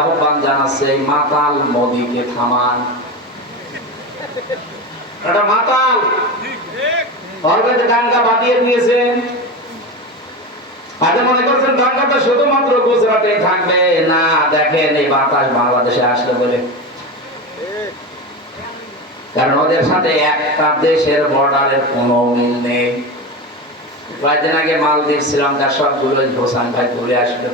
আহ্বান জানাচ্ছে মাতাল মোদিকে থামান। এটা মাতাল অলরেডি দাঙ্গা বাঁধিয়ে দিয়েছেন। আজ মনে করছেন দাঙ্গাটা শুধুমাত্র গুজরাটে থাকবে না, দেখেন এই বাতাস বাংলাদেশে আসলে বলে, কারণ ওদের সাথে একটা দেশের বর্ডারের কোনো মিল নেই। কয়েকদিন আগে মালদ্বীপ শ্রীলঙ্কার সবগুলো হোসেন ভাই ঘুরে আসলো,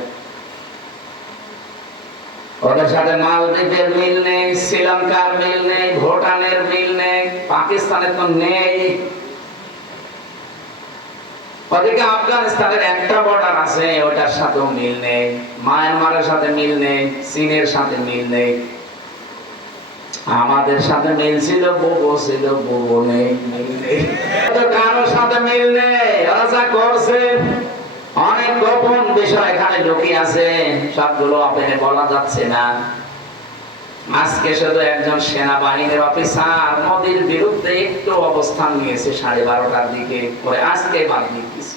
ওদের সাথে মালদ্বীপের মিল নেই, শ্রীলঙ্কার মিল নেই, ভুটানের মিল নেই, পাকিস্তানের তো নেই। ওদিকে আফগানিস্তানের একটা বর্ডার আছে, ওটার সাথেও মিল নেই, মায়ানমারের সাথে মিল নেই, চীনের সাথে মিল নেই। আমাদের সাথে মিল ছিল, বুবো ছিল, বুবো নেই, মিল নেই, কারোর সাথে মিল নেই। ওরা যা করছে অনেক গোপন বিষয় এখানে লুকিয়ে আছে, সবগুলো আপনি বলা যাচ্ছে না। আজকে শুধু একজন সেনাবাহিনীর অফিসার মোদির বিরুদ্ধে একটু অবস্থান নিয়েছে 12:30টার দিকে, পরে আজকে বাদ দিয়েছে।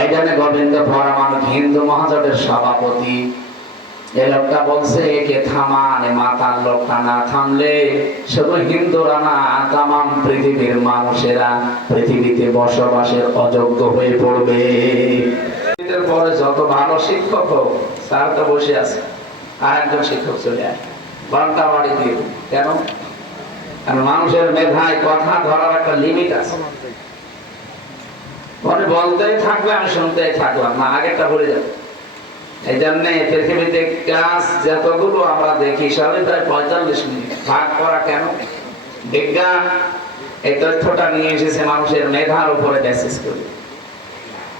এই জন্য গোবিন্দ পরমাণু হিন্দু মহাজোটের সভাপতি এই লোকটা বলছে একে থামান, মাতাল লোকটা না থামলে শুধু হিন্দুরা না, তামাম পৃথিবীর মানুষেরা পৃথিবীতে বসবাসের অযোগ্য হয়ে পড়বে। পরে যত ভালো শিক্ষক হোক, স্যার তো বসে আছে, আর একজন শিক্ষক চলে আসে ঘন্টা বাড়ি দিয়ে। কেন? কারণ মানুষের মেধায় কথা ধরার একটা লিমিট আছে। পরে বলতেই থাকবে, আমি শুনতেই থাকলাম, না আগেরটা ভুলে যাবে। এই জন্য পৃথিবীতে ক্লাস যতগুলো আমরা দেখি সবই প্রায় 45 মিনিট ভাগ করা। কেন? বিজ্ঞান এই তথ্যটা নিয়ে এসেছে মানুষের মেধার উপরে বেসিস করে।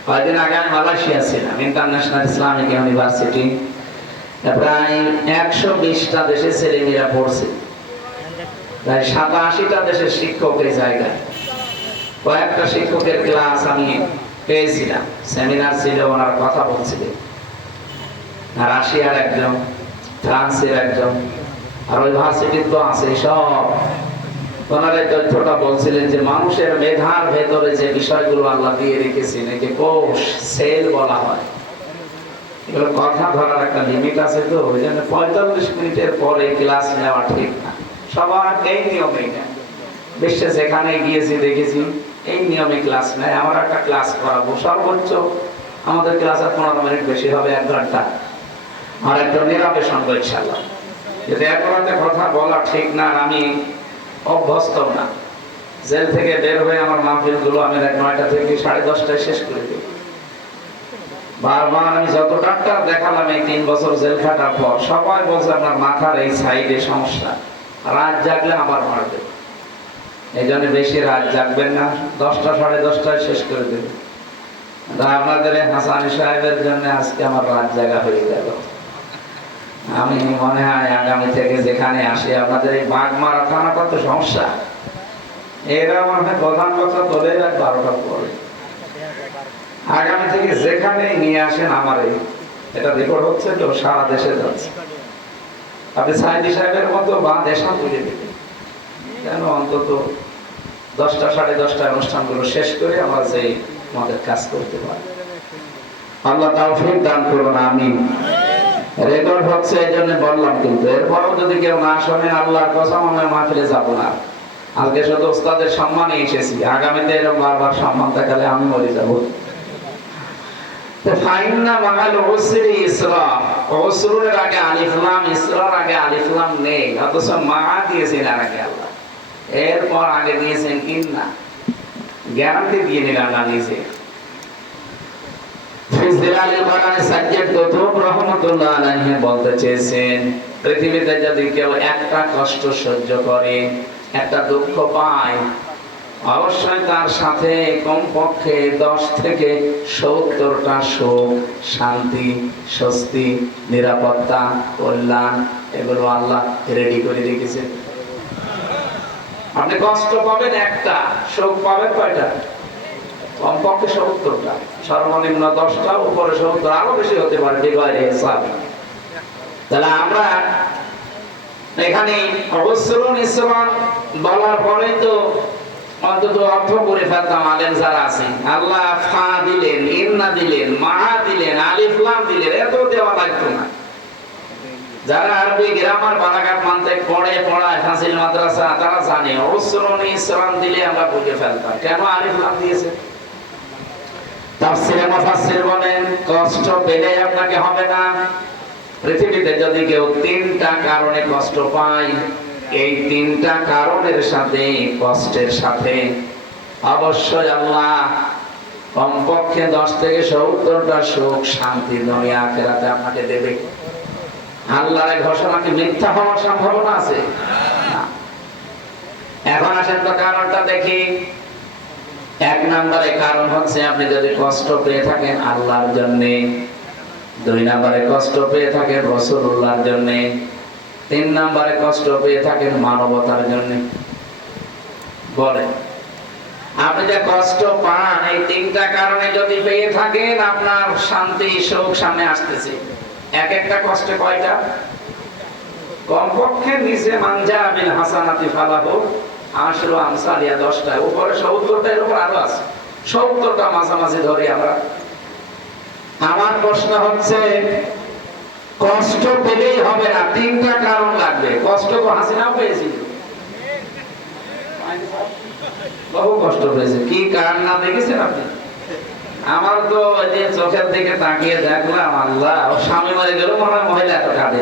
কয়েকদিন আগে আমি মালয়েশিয়া ছিলাম, ইন্টারন্যাশনাল ইসলামিক ইউনিভার্সিটি, প্রায় 120টা দেশের ছেলেমেয়েরা পড়ছে, প্রায় 87টা দেশের শিক্ষক এই জায়গায়। কয়েকটা শিক্ষকের ক্লাস আমি পেয়েছিলাম, সেমিনার ছিল, ওনারা কথা বলছিলেন। রাশিয়ার একজন, ফ্রান্সের একজন, আর ওই ভার্সিটির তো আছে সব। ওনারা তথ্যটা বলছিলেন যে মানুষের মেধার ভেতরে যে বিষয়গুলো আল্লাহ দিয়ে রেখেছেন, এই যে কোষ, সেল বলা হয়, এগুলো কথা ধরার একটা লিমিট আছে। তো ওই জন্য 45 মিনিটের পরে ক্লাস নেওয়া ঠিক না। সবার এই নিয়মেই না, বিশ্বে যেখানে গিয়েছি দেখেছি এই নিয়মে ক্লাস নেয়। আমার একটা ক্লাস করাবো, সর্বোচ্চ আমাদের ক্লাস আর 15 মিনিট, বেশি হবে 1 ঘন্টা। আর একটা নীরবে সঙ্গে ইনশাআল্লাহ। যদি একবারে কথা বলা ঠিক না, আমি অভ্যস্ত না। জেল থেকে বের হয়ে আমার মাহফিলগুলো আমি 9টা থেকে 10:30টায় শেষ করে দিই। বারবার আমি যত ডাক্তার দেখালাম এই 3 বছর জেল খাটার পর, সবাই বলছে আপনার মাথার এই সাইডে সমস্যা, রাত জাগলে আবার মারবে। এই জন্য বেশি রাত জাগবেন না, 10টা 10:30টায় শেষ করে দেবেন। আপনাদের হাসানি সাহেবের জন্য আজকে আমার রাত জাগা হয়ে গেল। আমি মনে হয় আগামী থেকে যেখানে আসি, আপনাদের এই বাগমারা থানাটা তো সমস্যা, এরা মনে হয় প্রধান কথা তোলে 12টার পরে। আগামী থেকে যেখানে নিয়ে আসেন আমার এটা রেকর্ড হচ্ছে তো, সারা দেশে যাচ্ছে। আপনি সাইদি সাহেবের মতো বা দেশা তুলে দেবেন, কেন অন্তত 10টা 10:30টায় অনুষ্ঠানগুলো শেষ করে আমরা যে আমাদের কাজ করতে পারি। আল্লাহ তাওফিক দান করুন, আমিন। রেকর্ড হচ্ছে এই জন্য বললাম, কিন্তু এরপরও যদি কেউ না শোনে, আল্লাহর কসম আমি মাহফিলে যাব না। আজকে শুধু ওস্তাদের সম্মানে এসেছি, আগামীতে এরকম বারবার সম্মান দেখালে আমি মরে যাব। ফাইন্না মাআল উসরি ইসরা, উসরের আগে আলিফ লাম, ইসরার আগে আলিফ লাম নেই, অথচ মা দিয়েছেন আর আগে আল্লাহ, এরপর আগে দিয়েছেন ইন্না, গ্যারান্টি দিয়ে নিলেন আল্লাহ নিজে। ফিজলালিল কোরআনে সাজ্জাদ কুতুব রাহমাতুল্লাহ আলাইহি বলতে চেয়েছেন, পৃথিবীতে যদি কেউ একটা কষ্ট সহ্য করে, একটা দুঃখ পায়, অবশ্যই তার সাথে কমপক্ষে 10 থেকে 70টা সুখ, শান্তি, স্বস্তি, নিরাপত্তা, কল্যাণ এগুলো আল্লাহ রেডি করে রেখেছেন। আপনি কষ্ট পাবেন একটা, সুখ পাবেন কয়টা? কমপক্ষে 70টা, সর্বনিম্ন 10টা, উপরে 70, আরো বেশি হতে পারে বিগয়রে হিসাব। তাহলে আমরা এখানে অবসরণ ইসরান বলার পরেই তো অন্তত অর্থ করে ফেলতাম আলেম যারা আছে। আল্লাহ ফা দিলেন, ইন্না দিলেন, মা দিলেন, আলিফ লাম দিলেন, এত দেওয়া লাগতো না। যারা আরবি গ্রামার বালাগাত মানতে পড়ায় ফাজিল মাদ্রাসা, তারা জানে উসরুন ইসরান দিলে আমরা বুঝে ফেলতাম কেন আলিফ লাম দিয়েছে। তাফসীরে মুফাসসির বলেন কষ্ট পেলে আপনাকে হবে না। পৃথিবীতে যদি কেউ তিনটা কারণে কষ্ট পায়, এই তিনটা কারণের সাথে কষ্টের সাথে অবশ্যই আল্লাহ কমপক্ষে 10 থেকে 70টা সুখ শান্তি দুনিয়া আখিরাতে আপনাকে দেবে। আল্লাহর ঘোষণা কি মিথ্যা হওয়ার সম্ভাবনা আছে? এখন আসেন তো কারণটা দেখি। 1 নম্বরে কারণ হচ্ছে আপনি যদি কষ্ট পেয়ে থাকেন আল্লাহর জন্য, 2 নম্বরে কষ্ট পেয়ে থাকেন রাসূলুল্লাহর জন্য, 3 নম্বরে কষ্ট পেয়ে থাকেন মানবতার জন্য। বলেন আপনি যে কষ্ট পান এই 3টা কারণে যদি পেয়ে থাকেন, আপনার শান্তি সুখ সামনে আসতেছে। এক একটা কষ্টে কয়টা? কমপক্ষে নিচে মানজা বিল হাসানাতি ফালাহু আশরু আমসালিয়া, 10টা, উপরে 70টা, এর উপর আরো আছে 70টা মাঝামাঝি ধরে আমরা। আমার প্রশ্ন হচ্ছে কষ্ট পেলেই হবে না, 3টা কারণ লাগবে। কষ্ট তো হাসিনাও পেয়েছিল, বহু কষ্ট পেয়েছে। কি কারণ না দেখেছেন আপনি? আমার তো যে চোখের দিকে তাকিয়ে দেখলাম, আল্লাহ ও স্বামী মরে গেল, মনে হয় মহিলা এত কাঁদে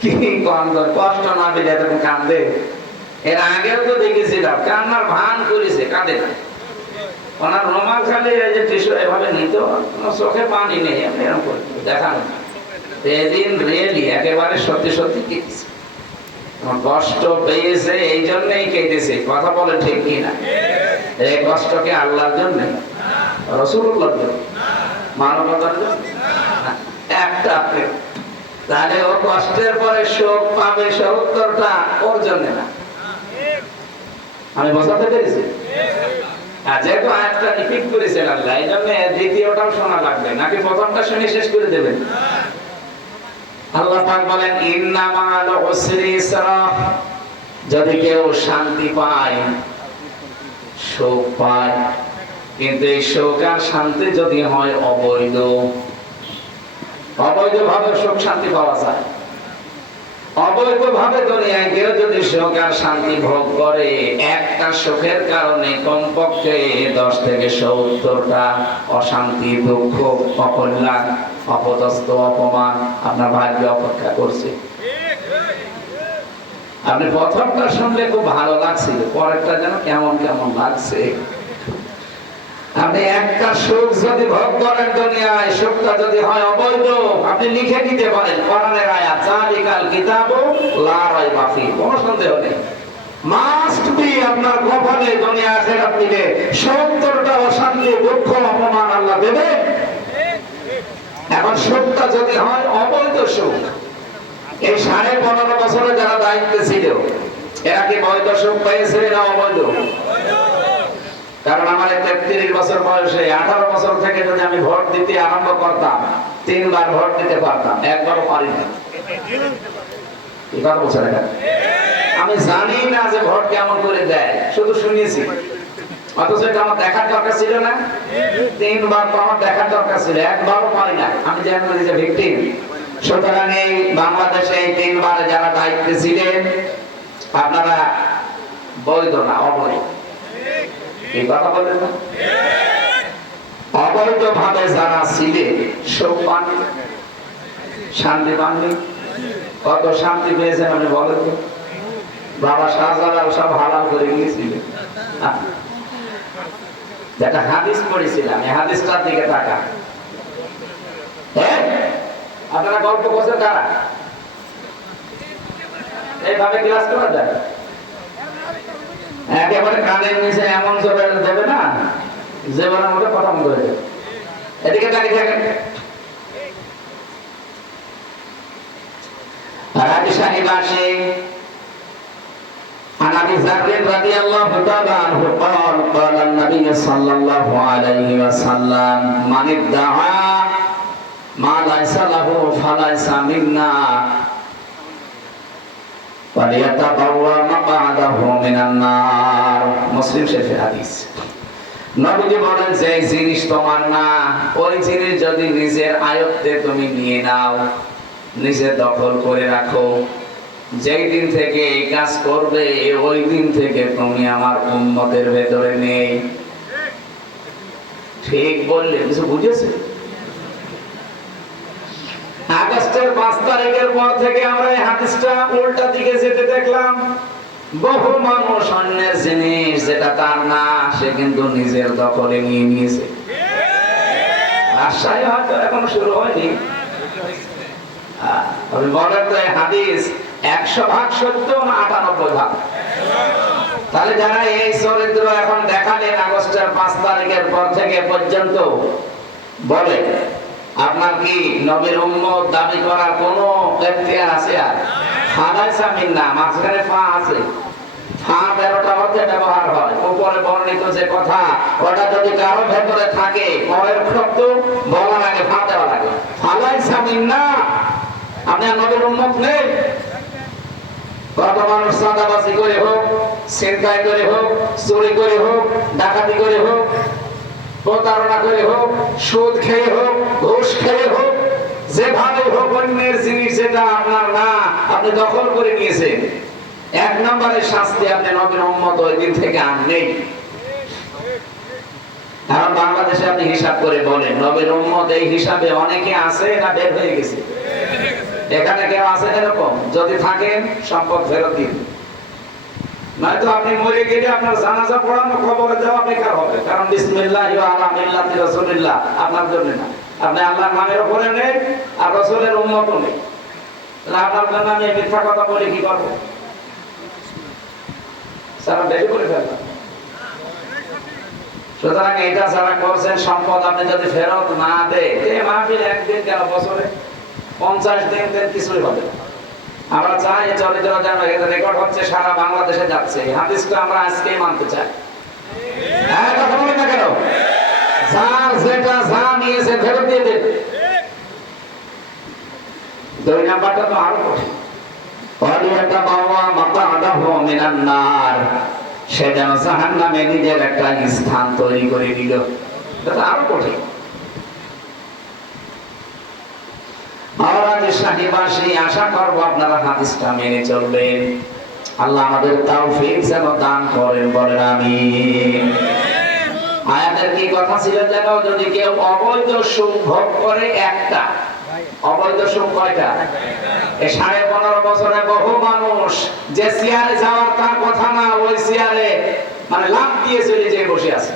কি কষ্ট না পেলে এরকম কান্দে। এর আগেও তো দেখেছিলাম কান্নার ভান করেছে, কাঁদে না। ওনার রুমাল খালি এই যে টিস্যু এভাবে নিত, চোখে পানি নেই, এমনি এরকম করে দেখানো। এদিন রিয়েলি একেবারে সত্যি সত্যি কেটেছে, কষ্ট পেয়েছে এই জন্যই কেটেছে। কথা বলে ঠিক কিনা? এই কষ্টকে আল্লাহর জন্য, রাসূলুল্লাহর জন্য, মানবতার জন্য একটা আপনি, তাহলে ও কষ্টের পরে সুখ পাবে 70টা ওর জন্য না। আমি বোঝাতে পেরেছি? যেহেতু আয়াতটা রিপিট করেছেন আল্লাহ, এই জন্য দ্বিতীয়টাও শোনা লাগবে, নাকি প্রথমটা শুনে শেষ করে দেবেন? আল্লাহ পাক বলেন ইন্না মা'আল উসরি ইসরা, যদি কেউ শান্তি পায় সুখ পায়, কিন্তু এই সুখ আর শান্তি যদি হয় অবৈধ, অবৈধভাবে সুখ শান্তি পাওয়া যায়। অবৈধভাবে দুনিয়ায় কেউ যদি সুখ আর শান্তি ভোগ করে, একটা সুখের কারণে কমপক্ষে 10 থেকে 70টা অশান্তি, দুঃখ, অকল্যাণ, অপদস্থ, অপমান আপনার ভাগ্যে অপেক্ষা করছে। আপনি প্রথমটা শুনলে খুব ভালো লাগছিল, পরেরটা যেন কেমন কেমন লাগছে। আপনি একটা সুখ যদি ভোগ করেন দুনিয়ায়, সুখটা যদি হয় অবৈধ, আপনি লিখে নিতে পারেন কোরআনের আয়াত, যালিকাল কিতাবু লা রাইবা ফি, কোনো সন্দেহ নেই। মাস্ট বি আপনার কপালে দুনিয়া আখিরাত মিলে 70টা অশান্তি, দুঃখ, অপমান আল্লাহ দেবে। এখন সুখটা যদি হয় অবৈধ সুখ, এই 15.5 বছরে যারা দায়িত্বে ছিল এরা কি বৈধ সুখ পেয়েছে না অবৈধ? কারণ আমার 33 বছর বয়সে 18 বছর থেকে যদি আমি ভোট দিতে আরম্ভ করতাম, 3 বার ভোট দিতে পারতাম, একবারও পারি না। এবার বলছে না, আমি জানি না যে ভোট কেমন করে দেয়, শুধু শুনিয়েছি। অথচ এটা আমার দেখার দরকার ছিল না? 3 বার তো আমার দেখার দরকার ছিল, একবারও পারি না। আমি জানি যে ভিকটিম। সুতরাং এই বাংলাদেশে এই 3 বারে যারা দায়িত্বে ছিলেন, আপনারা বৈধ না, অবৈধ। এই কথা বলেন না? অবৈধ ভাবে যারা ছিলেন সুখ পাননি, শান্তি পাননি। কত শান্তি পেয়েছেন আপনি বলেন তো? বাবা শাহজালাল সব হালাল করে গিয়েছিলেন। যেটা হাদিস পড়েছিলাম, এই হাদিসটার দিকে তাকা। আপনারা গল্প করছেন কারা? এইভাবে ক্লাস করা যায়? একেবারে কানের নিচে এমন জোরে দেবে না, জীবনের মধ্যে কথা মতো হয়ে যাবে। এদিকে দাঁড়িয়ে থাকেন। عن ابي ذر رضي الله تعالى عنه قال قال النبي صلى الله عليه وسلم من ادعى ما ليس له فليس منا وَلْيَتَبَوَّأْ مَقْعَدَهُ مِنَ النَّارِ। মুসলিম শরীফের হাদিস। নবীজি বলেন যে জিনিস তোমার না, ওই জিনিস যদি নিজের আয়ত্তে তুমি নিয়ে নাও, নিজে দখল করে রাখো। যেই দিন থেকে এই কাজ করবে ওই দিন থেকে তুমি আমার উম্মতের ভেতরে নেই। ঠিক বললে, কিছু বুঝেছে? আগস্টের 5 তারিখের পর থেকে আমরা এই হাদিসটা উল্টা দিকে যেতে দেখলাম। বহু মানুষ অন্যের জিনিস যেটা তার না, সে কিন্তু নিজের দখলে নিয়ে নিয়েছে। রাজশাহী হয়তো এখনো শুরু হয়নি। আপনি বলেন তো, এই হাদিস 100 ভাগ সত্য না 98 ভাগ? তাহলে যারা এই চরিত্র এখন দেখালেন আগস্টের 5 তারিখের পর থেকে পর্যন্ত, বলে আপনার কি নবীর উম্মত দাবি করার কোনো এখতিয়ার আছে? আর ফালাইসা মিন্না, মাঝখানে ফা আছে। ফা 13টা অর্থে ব্যবহার হয়। উপরে বর্ণিত যে কথা, ওটা যদি কারো ভেতরে থাকে, পরের শব্দ বলার আগে ফা দেওয়া লাগে। ফালাইসা মিন্না, আপনি নবীর উম্মত নেই। কত মানুষ চাঁদাবাজি করে হোক, ছিনতাই করে হোক, চুরি করে হোক, ডাকাতি করে হোক, প্রতারণা করে হোক, সুদ খেয়ে হোক, ঘুষ খেয়ে হোক, যেভাবে হোক অন্যের জিনিস যেটা আপনার না, আপনি দখল করে নিয়েছেন। 1 নম্বরের শাস্তি, আপনি নবীর উম্মত ওই দিন থেকে আর নেই। এখন বাংলাদেশে আপনি হিসাব করে বলেন, নবীর উম্মত এই হিসাবে অনেকে আছে না বের হয়ে গেছে? এখানে কেউ আছেন এরকম? যদি থাকেন সম্পদ ফেরত দিন, নয়তো আপনি মরে গেলে আপনার জানাজা পড়ানো, কবরে দেওয়া বেকার হবে। কারণ বিসমিল্লাহি ওয়া আলা মিল্লাতি রাসূলিল্লাহ আপনার জন্য না, আপনি আল্লাহর নামের উপরে নেই আর রাসূলের উম্মতও নেই। তাহলে আপনার জন্য আমি মিথ্যা কথা বলে কি করব? সারা বেশি করে ফেললাম। সুতরাং এটা যারা করছেন, সম্পদ আপনি যদি ফেরত না দেয়, এই মাহফিল একদিন কেন, বছরে 50 দিন দেন, কিছুই হবে না। আমরা চাই চরিত্র যেন রেকর্ড হচ্ছে, সারা বাংলাদেশে যাচ্ছে। হাদিসটা আমরা আজকেই মানতে চাই। হ্যাঁ, কথা বলেন না কেন? যার যেটা যা নিয়েছে ফেরত দিয়ে দেন। 2 নাম্বারটা তো আরো কঠিন। ওয়ালিয়াতা বাওয়া মাকাদাহু মিনান নার, সে যেন জাহান্নামে নিজের একটা স্থান তৈরি করে দিল। এটা আরো কঠিন। শাহীবাসী আশা করব আপনারা হাদিসটা মেনে চলবেন। আল্লাহ আমাদের তাওফীক যেন দান করেন, বলেন আমিন। আয়াতের কি কথা ছিল যেন? যদি কেউ অবৈধ সুখ ভোগ করে, একটা অবৈধ সুখ কয়টা? এই 15.5 বছরে বহু মানুষ যে চেয়ারে যাওয়ার তার কথা না, ওই চেয়ারে মানে লাফ দিয়ে চলে যেয়ে বসে আছে।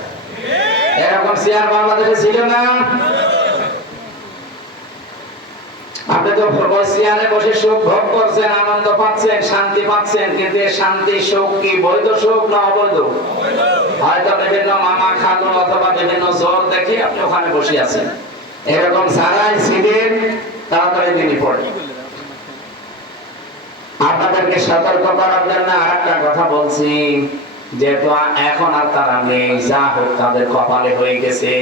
এরকম চেয়ার বাংলাদেশে ছিল না? আপনি তো চেয়ারে বসে সুখ ভোগ করছেন, আনন্দ পাচ্ছেন, শান্তি পাচ্ছেন, কিন্তু এই শান্তি সুখ কি বৈধ সুখ না অবৈধ? হয়তো বিভিন্ন মামা খালু অথবা বিভিন্ন জোর দেখে আপনি ওখানে বসে আছেন। এরকম সারাই ছিলেন, তাড়াতাড়ি দিনই পড়ে। আপনাদেরকে সতর্ক করার জন্য আরেকটা কথা বলছি, যেহেতু এখন আর তারা নেই, যা হোক তাদের কপালে হয়ে গেছে।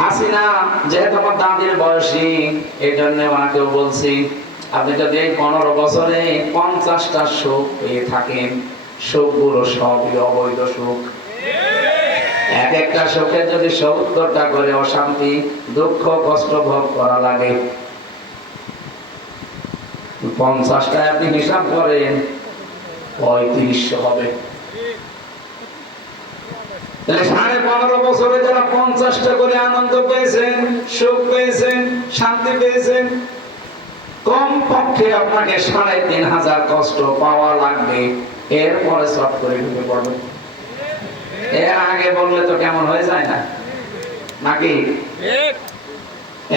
হাসিনা যেহেতু আমার দাদির বয়সী, এই জন্য ওনাকেও বলছি, আপনি যদি 15 বছরে 50টা সুখ পেয়ে থাকেন, সুখগুলো সবই অবৈধ সুখ। এক একটা সুখে যদি 70টা করে অশান্তি, দুঃখ, কষ্ট ভোগ করা লাগে, 50টায় আপনি হিসাব করেন 3500 হবে। তাহলে 15.5 বছরে যারা 50টা করে আনন্দ পেয়েছেন, সুখ পেয়েছেন, শান্তি পেয়েছেন, কম পক্ষে আপনাকে 3500 কষ্ট পাওয়া লাগবে। এরপরে সব করে ঢুকে পড়বে। এর আগে বললে তো কেমন হয়ে যায় না নাকি?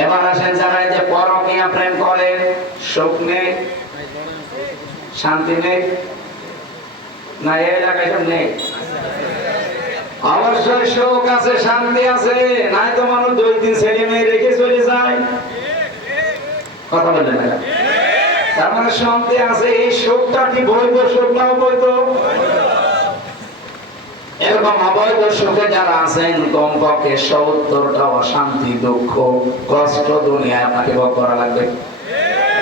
এবার আসেন যারা এই যে পরকীয়া প্রেম করেন, সুখ নেই, শান্তি নেই না? এই এলাকায় সব নেই। অবশ্যই সুখ আছে, শান্তি আছে, নাই তো মানুষ 2-3 ছেলে মেয়ে রেখে চলে যায়। কথা বললেন না? তার মানে শান্তি আছে। এই সুখটা কি বৈধ সুখ না অবৈধ? এরকম অবৈধ সুখে যারা আছেন, কমপক্ষে 70টা অশান্তি, দুঃখ, কষ্ট দুনিয়ায় আপনাকে ভোগ করা লাগবে।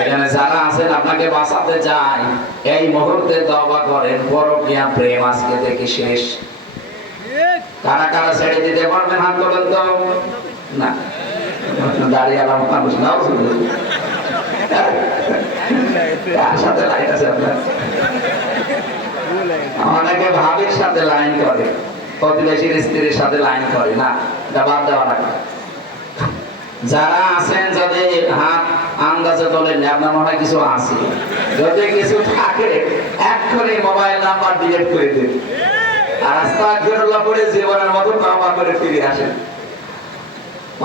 এখানে যারা আছেন আপনাকে বাঁচাতে চায়, এই মুহূর্তে তওবা করেন, পরকীয়া প্রেম আজকে থেকে শেষ। কারা কারা ছেড়ে দিতে পারবেন হাত তোলেন তো? না, দাঁড়িয়ে আলাম মানুষ নাও। কার সাথে লাইন আছে আপনার? অনেকে ভাবির সাথে লাইন করে, প্রতিবেশীর স্ত্রীর সাথে লাইন করে না, এটা বাদ দেওয়া লাগবে। যারা আছেন যদি হাত আন্দাজে তোলেন, আপনার মনে হয় কিছু আছে, যদি কিছু থাকে এক্ষুনি মোবাইল নাম্বার ডিলিট করে দিন আর আস্তাগফিরুল্লাহ পড়ে জীবনের মতো তওবা করে ফিরে আসেন।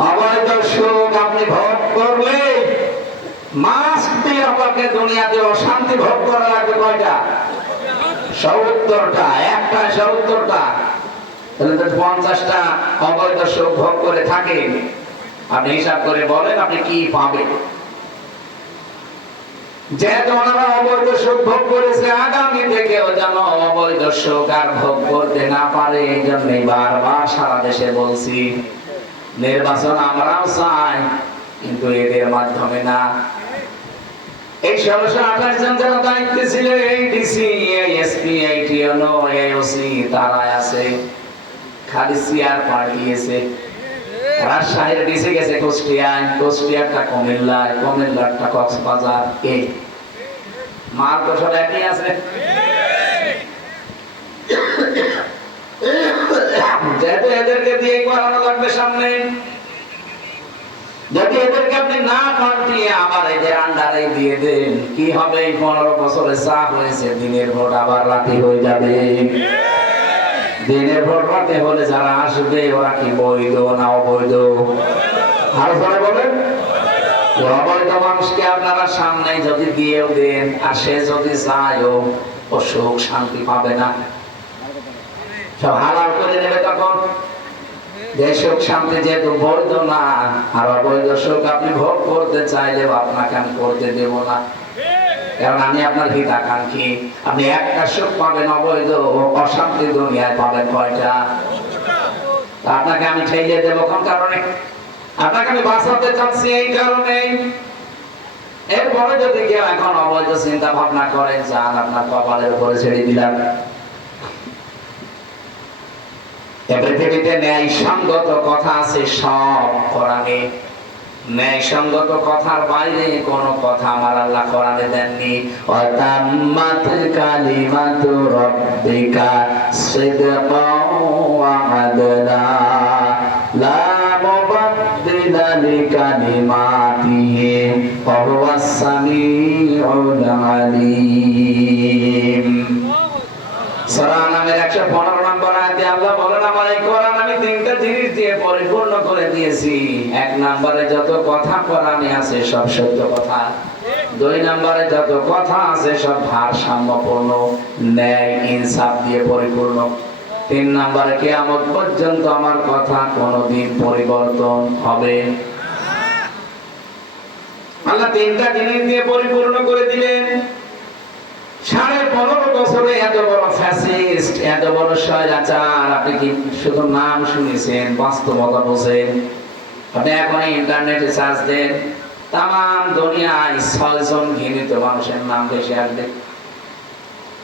অবৈধ সুখ আপনি ভোগ করলে মাস্ট বি আপনাকে দুনিয়াতে অশান্তি ভোগ করা লাগবে কয়টা? ৭০টা। একটা ৭০টা, তাহলে তো 50টা অবৈধ সুখ ভোগ করে থাকেন। আপনি হিসাব করে বলেন আপনি কি পাবেন। যেহেতু ওনারা অবৈধ সুখ ভোগ করেছে, আগামী থেকেও যেন অবৈধ সুখ আর ভোগ করতে না পারে, এই জন্যই বারবার সারা দেশে বলছি নির্বাচন আমরাও চাই, কিন্তু এদের মাধ্যমে না। এই ১৬২৮ জন যারা দায়িত্বে ছিল, এই ডিসি, এই এসপি, এই টিএনও, এই ওসি, তারা আছে খালি চেয়ার পাঠিয়েছে। রাজশাহীর ডিসি গেছে কুষ্টিয়ায়, কুষ্টিয়ারটা কুমিল্লায়, কুমিল্লারটা কক্সবাজার। এই মার তো সব একই আছে। যেহেতু এদেরকে দিয়ে করানো লাগবে সামনে, যদি এদেরকে আপনি না পাল্টিয়ে আবার এদের আন্ডারে দিয়ে দেন, কি হবে? 15 বছরে যা হয়েছে, দিনের ভোট আবার রাতে হয়ে যাবে। দিনের ভোট রাতে হলে যারা আসবে ওরা কি বৈধ না অবৈধ? আরো পরে বলেন, অবৈধ মানুষকে আপনারা সামনে যদি দিয়েও দেন আর সে যদি চায়ও, ও সুখ শান্তি পাবে না, সব হালাল করে নেবে। তখন যে সুখ শান্তি যেহেতু বৈধ না, আর অবৈধ সুখ আপনি ভোগ করতে চাইলেও আপনাকে আমি করতে দেব না, কারণ আমি আপনার হিতাকাঙ্ক্ষী। আপনি একটা সুখ পাবেন অবৈধ, অশান্তি দুনিয়ায় পাবেন কয়টা? আপনাকে আমি ঠেলে দেবো কোন কারণে? আপনাকে আমি বাঁচাতে চাচ্ছি এই কারণে। এরপরে যদি কেউ এখন অবৈধ চিন্তা ভাবনা করেন, যান আপনার কপালের উপরে ছেড়ে দিলাম। পৃথিবীতে ন্যায়সঙ্গত কথা আছে সব কোরআনে, ন্যায়সঙ্গত কথার বাইরে কোন কথা আমার আল্লাহ কোরআনে দেননি। ওয়াতাম্মাত কালিমাতু রাব্বিকা সিদকাও ওয়া আদলা লা মুবাদদিলা লিকালিমাতিহি ওয়া হুয়াস সামিউল আলীম। সূরা নামের 115 নম্বর আয়াতে আল্লাহ বলেন, আমার এই কোরআন আমি তিনটা জিনিস দিয়ে পরিপূর্ণ করে দিয়েছি। এক নম্বরে যত কথা কোরআনে আছে সব সত্য কথা। দুই নম্বরে যত কথা আছে সব ভারসাম্যপূর্ণ, ন্যায় ইনসাফ দিয়ে পরিপূর্ণ। তিন নম্বরে কিয়ামত পর্যন্ত আমার কথা কোনোদিন পরিবর্তন হবে না। আল্লাহ তিনটা জিনিস দিয়ে পরিপূর্ণ করে দিলেন। 15.5 বছরে এত বড় ফ্যাসিস্ট, এত বড় স্বৈরাচার আপনি কি শুধু নাম শুনেছেন, বাস্তবতা বোঝেন? আপনি এখন ইন্টারনেটে সার্চ দেন, তাম দুনিয়ায় 6 জন ঘৃণিত মানুষের নাম ভেসে আসবে।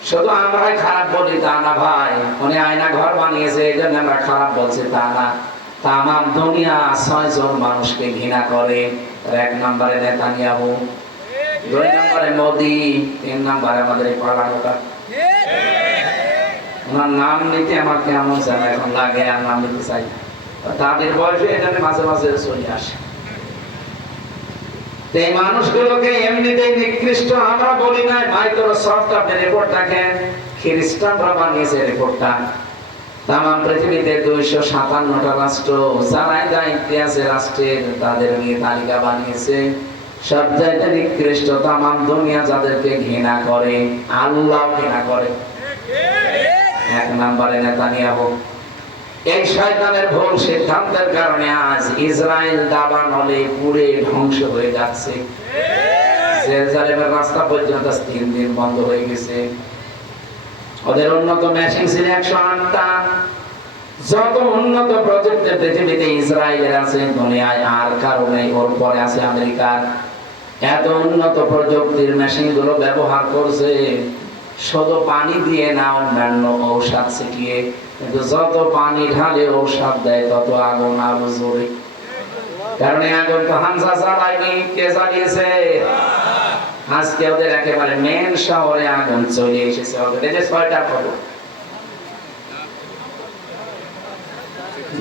শুধু আমরাই খারাপ বলি তা না ভাই, উনি আয়না ঘর বানিয়েছে এই জন্য আমরা খারাপ বলছি তা না। তাম দুনিয়া 6 জন মানুষকে ঘৃণা করে। এক নম্বরে নেতানিয়াহু, 2 নম্বরে মোদি, 3 নম্বরে আমাদের এই পালানোটা। ওনার নাম নিতে আমার কেমন যেন এখন লাগে, আর নাম নিতে চাই। তাদের বয়সে এখানে মাঝে মাঝে চলে আসে। এই মানুষগুলোকে এমনিতেই নিকৃষ্ট আমরা বলি নাই। মাইক্রোসফট আপনি রিপোর্ট দেখেন, খ্রিস্টানরা বানিয়েছে রিপোর্টটা। তাম পৃথিবীতে 257টা রাষ্ট্র যারাই দায়িত্বে আছে রাষ্ট্রের, তাদের নিয়ে তালিকা বানিয়েছে। সবচাইতে নিকৃষ্ট তাম দুনিয়া যাদেরকে ঘৃণা করে, আল্লাহ ঘৃণা করে। 1 নম্বরে নেতানিয়াহু। এই শয়তানের ভুল সিদ্ধান্তের কারণে আজ ইসরায়েল দাবানলে পুড়ে ধ্বংস হয়ে যাচ্ছে। জেরুজালেমের রাস্তা পর্যন্ত 3 দিন বন্ধ হয়ে গেছে। ওদের উন্নত মেশিন ছিল 108টা। যত উন্নত প্রযুক্তি পৃথিবীতে ইসরায়েলের আছে, দুনিয়ায় আর কারো নেই। ওর পরে আছে আমেরিকার। এত উন্নত প্রযুক্তির মেশিন গুলো ব্যবহার করছে শুধু পানি দিয়ে না, অন্যান্য ঔষধ ছিটিয়ে। কিন্তু যত পানি ঢালে ঔষধ দেয় তত আগুন আরো জোরে। কারণ আগুন তো হামজা জ্বালায়নি, কে জ্বালিয়েছে? আজকে ওদের একেবারে মেন শহরে আগুন চলে এসেছে ওদের। এই যে 6টা খবর,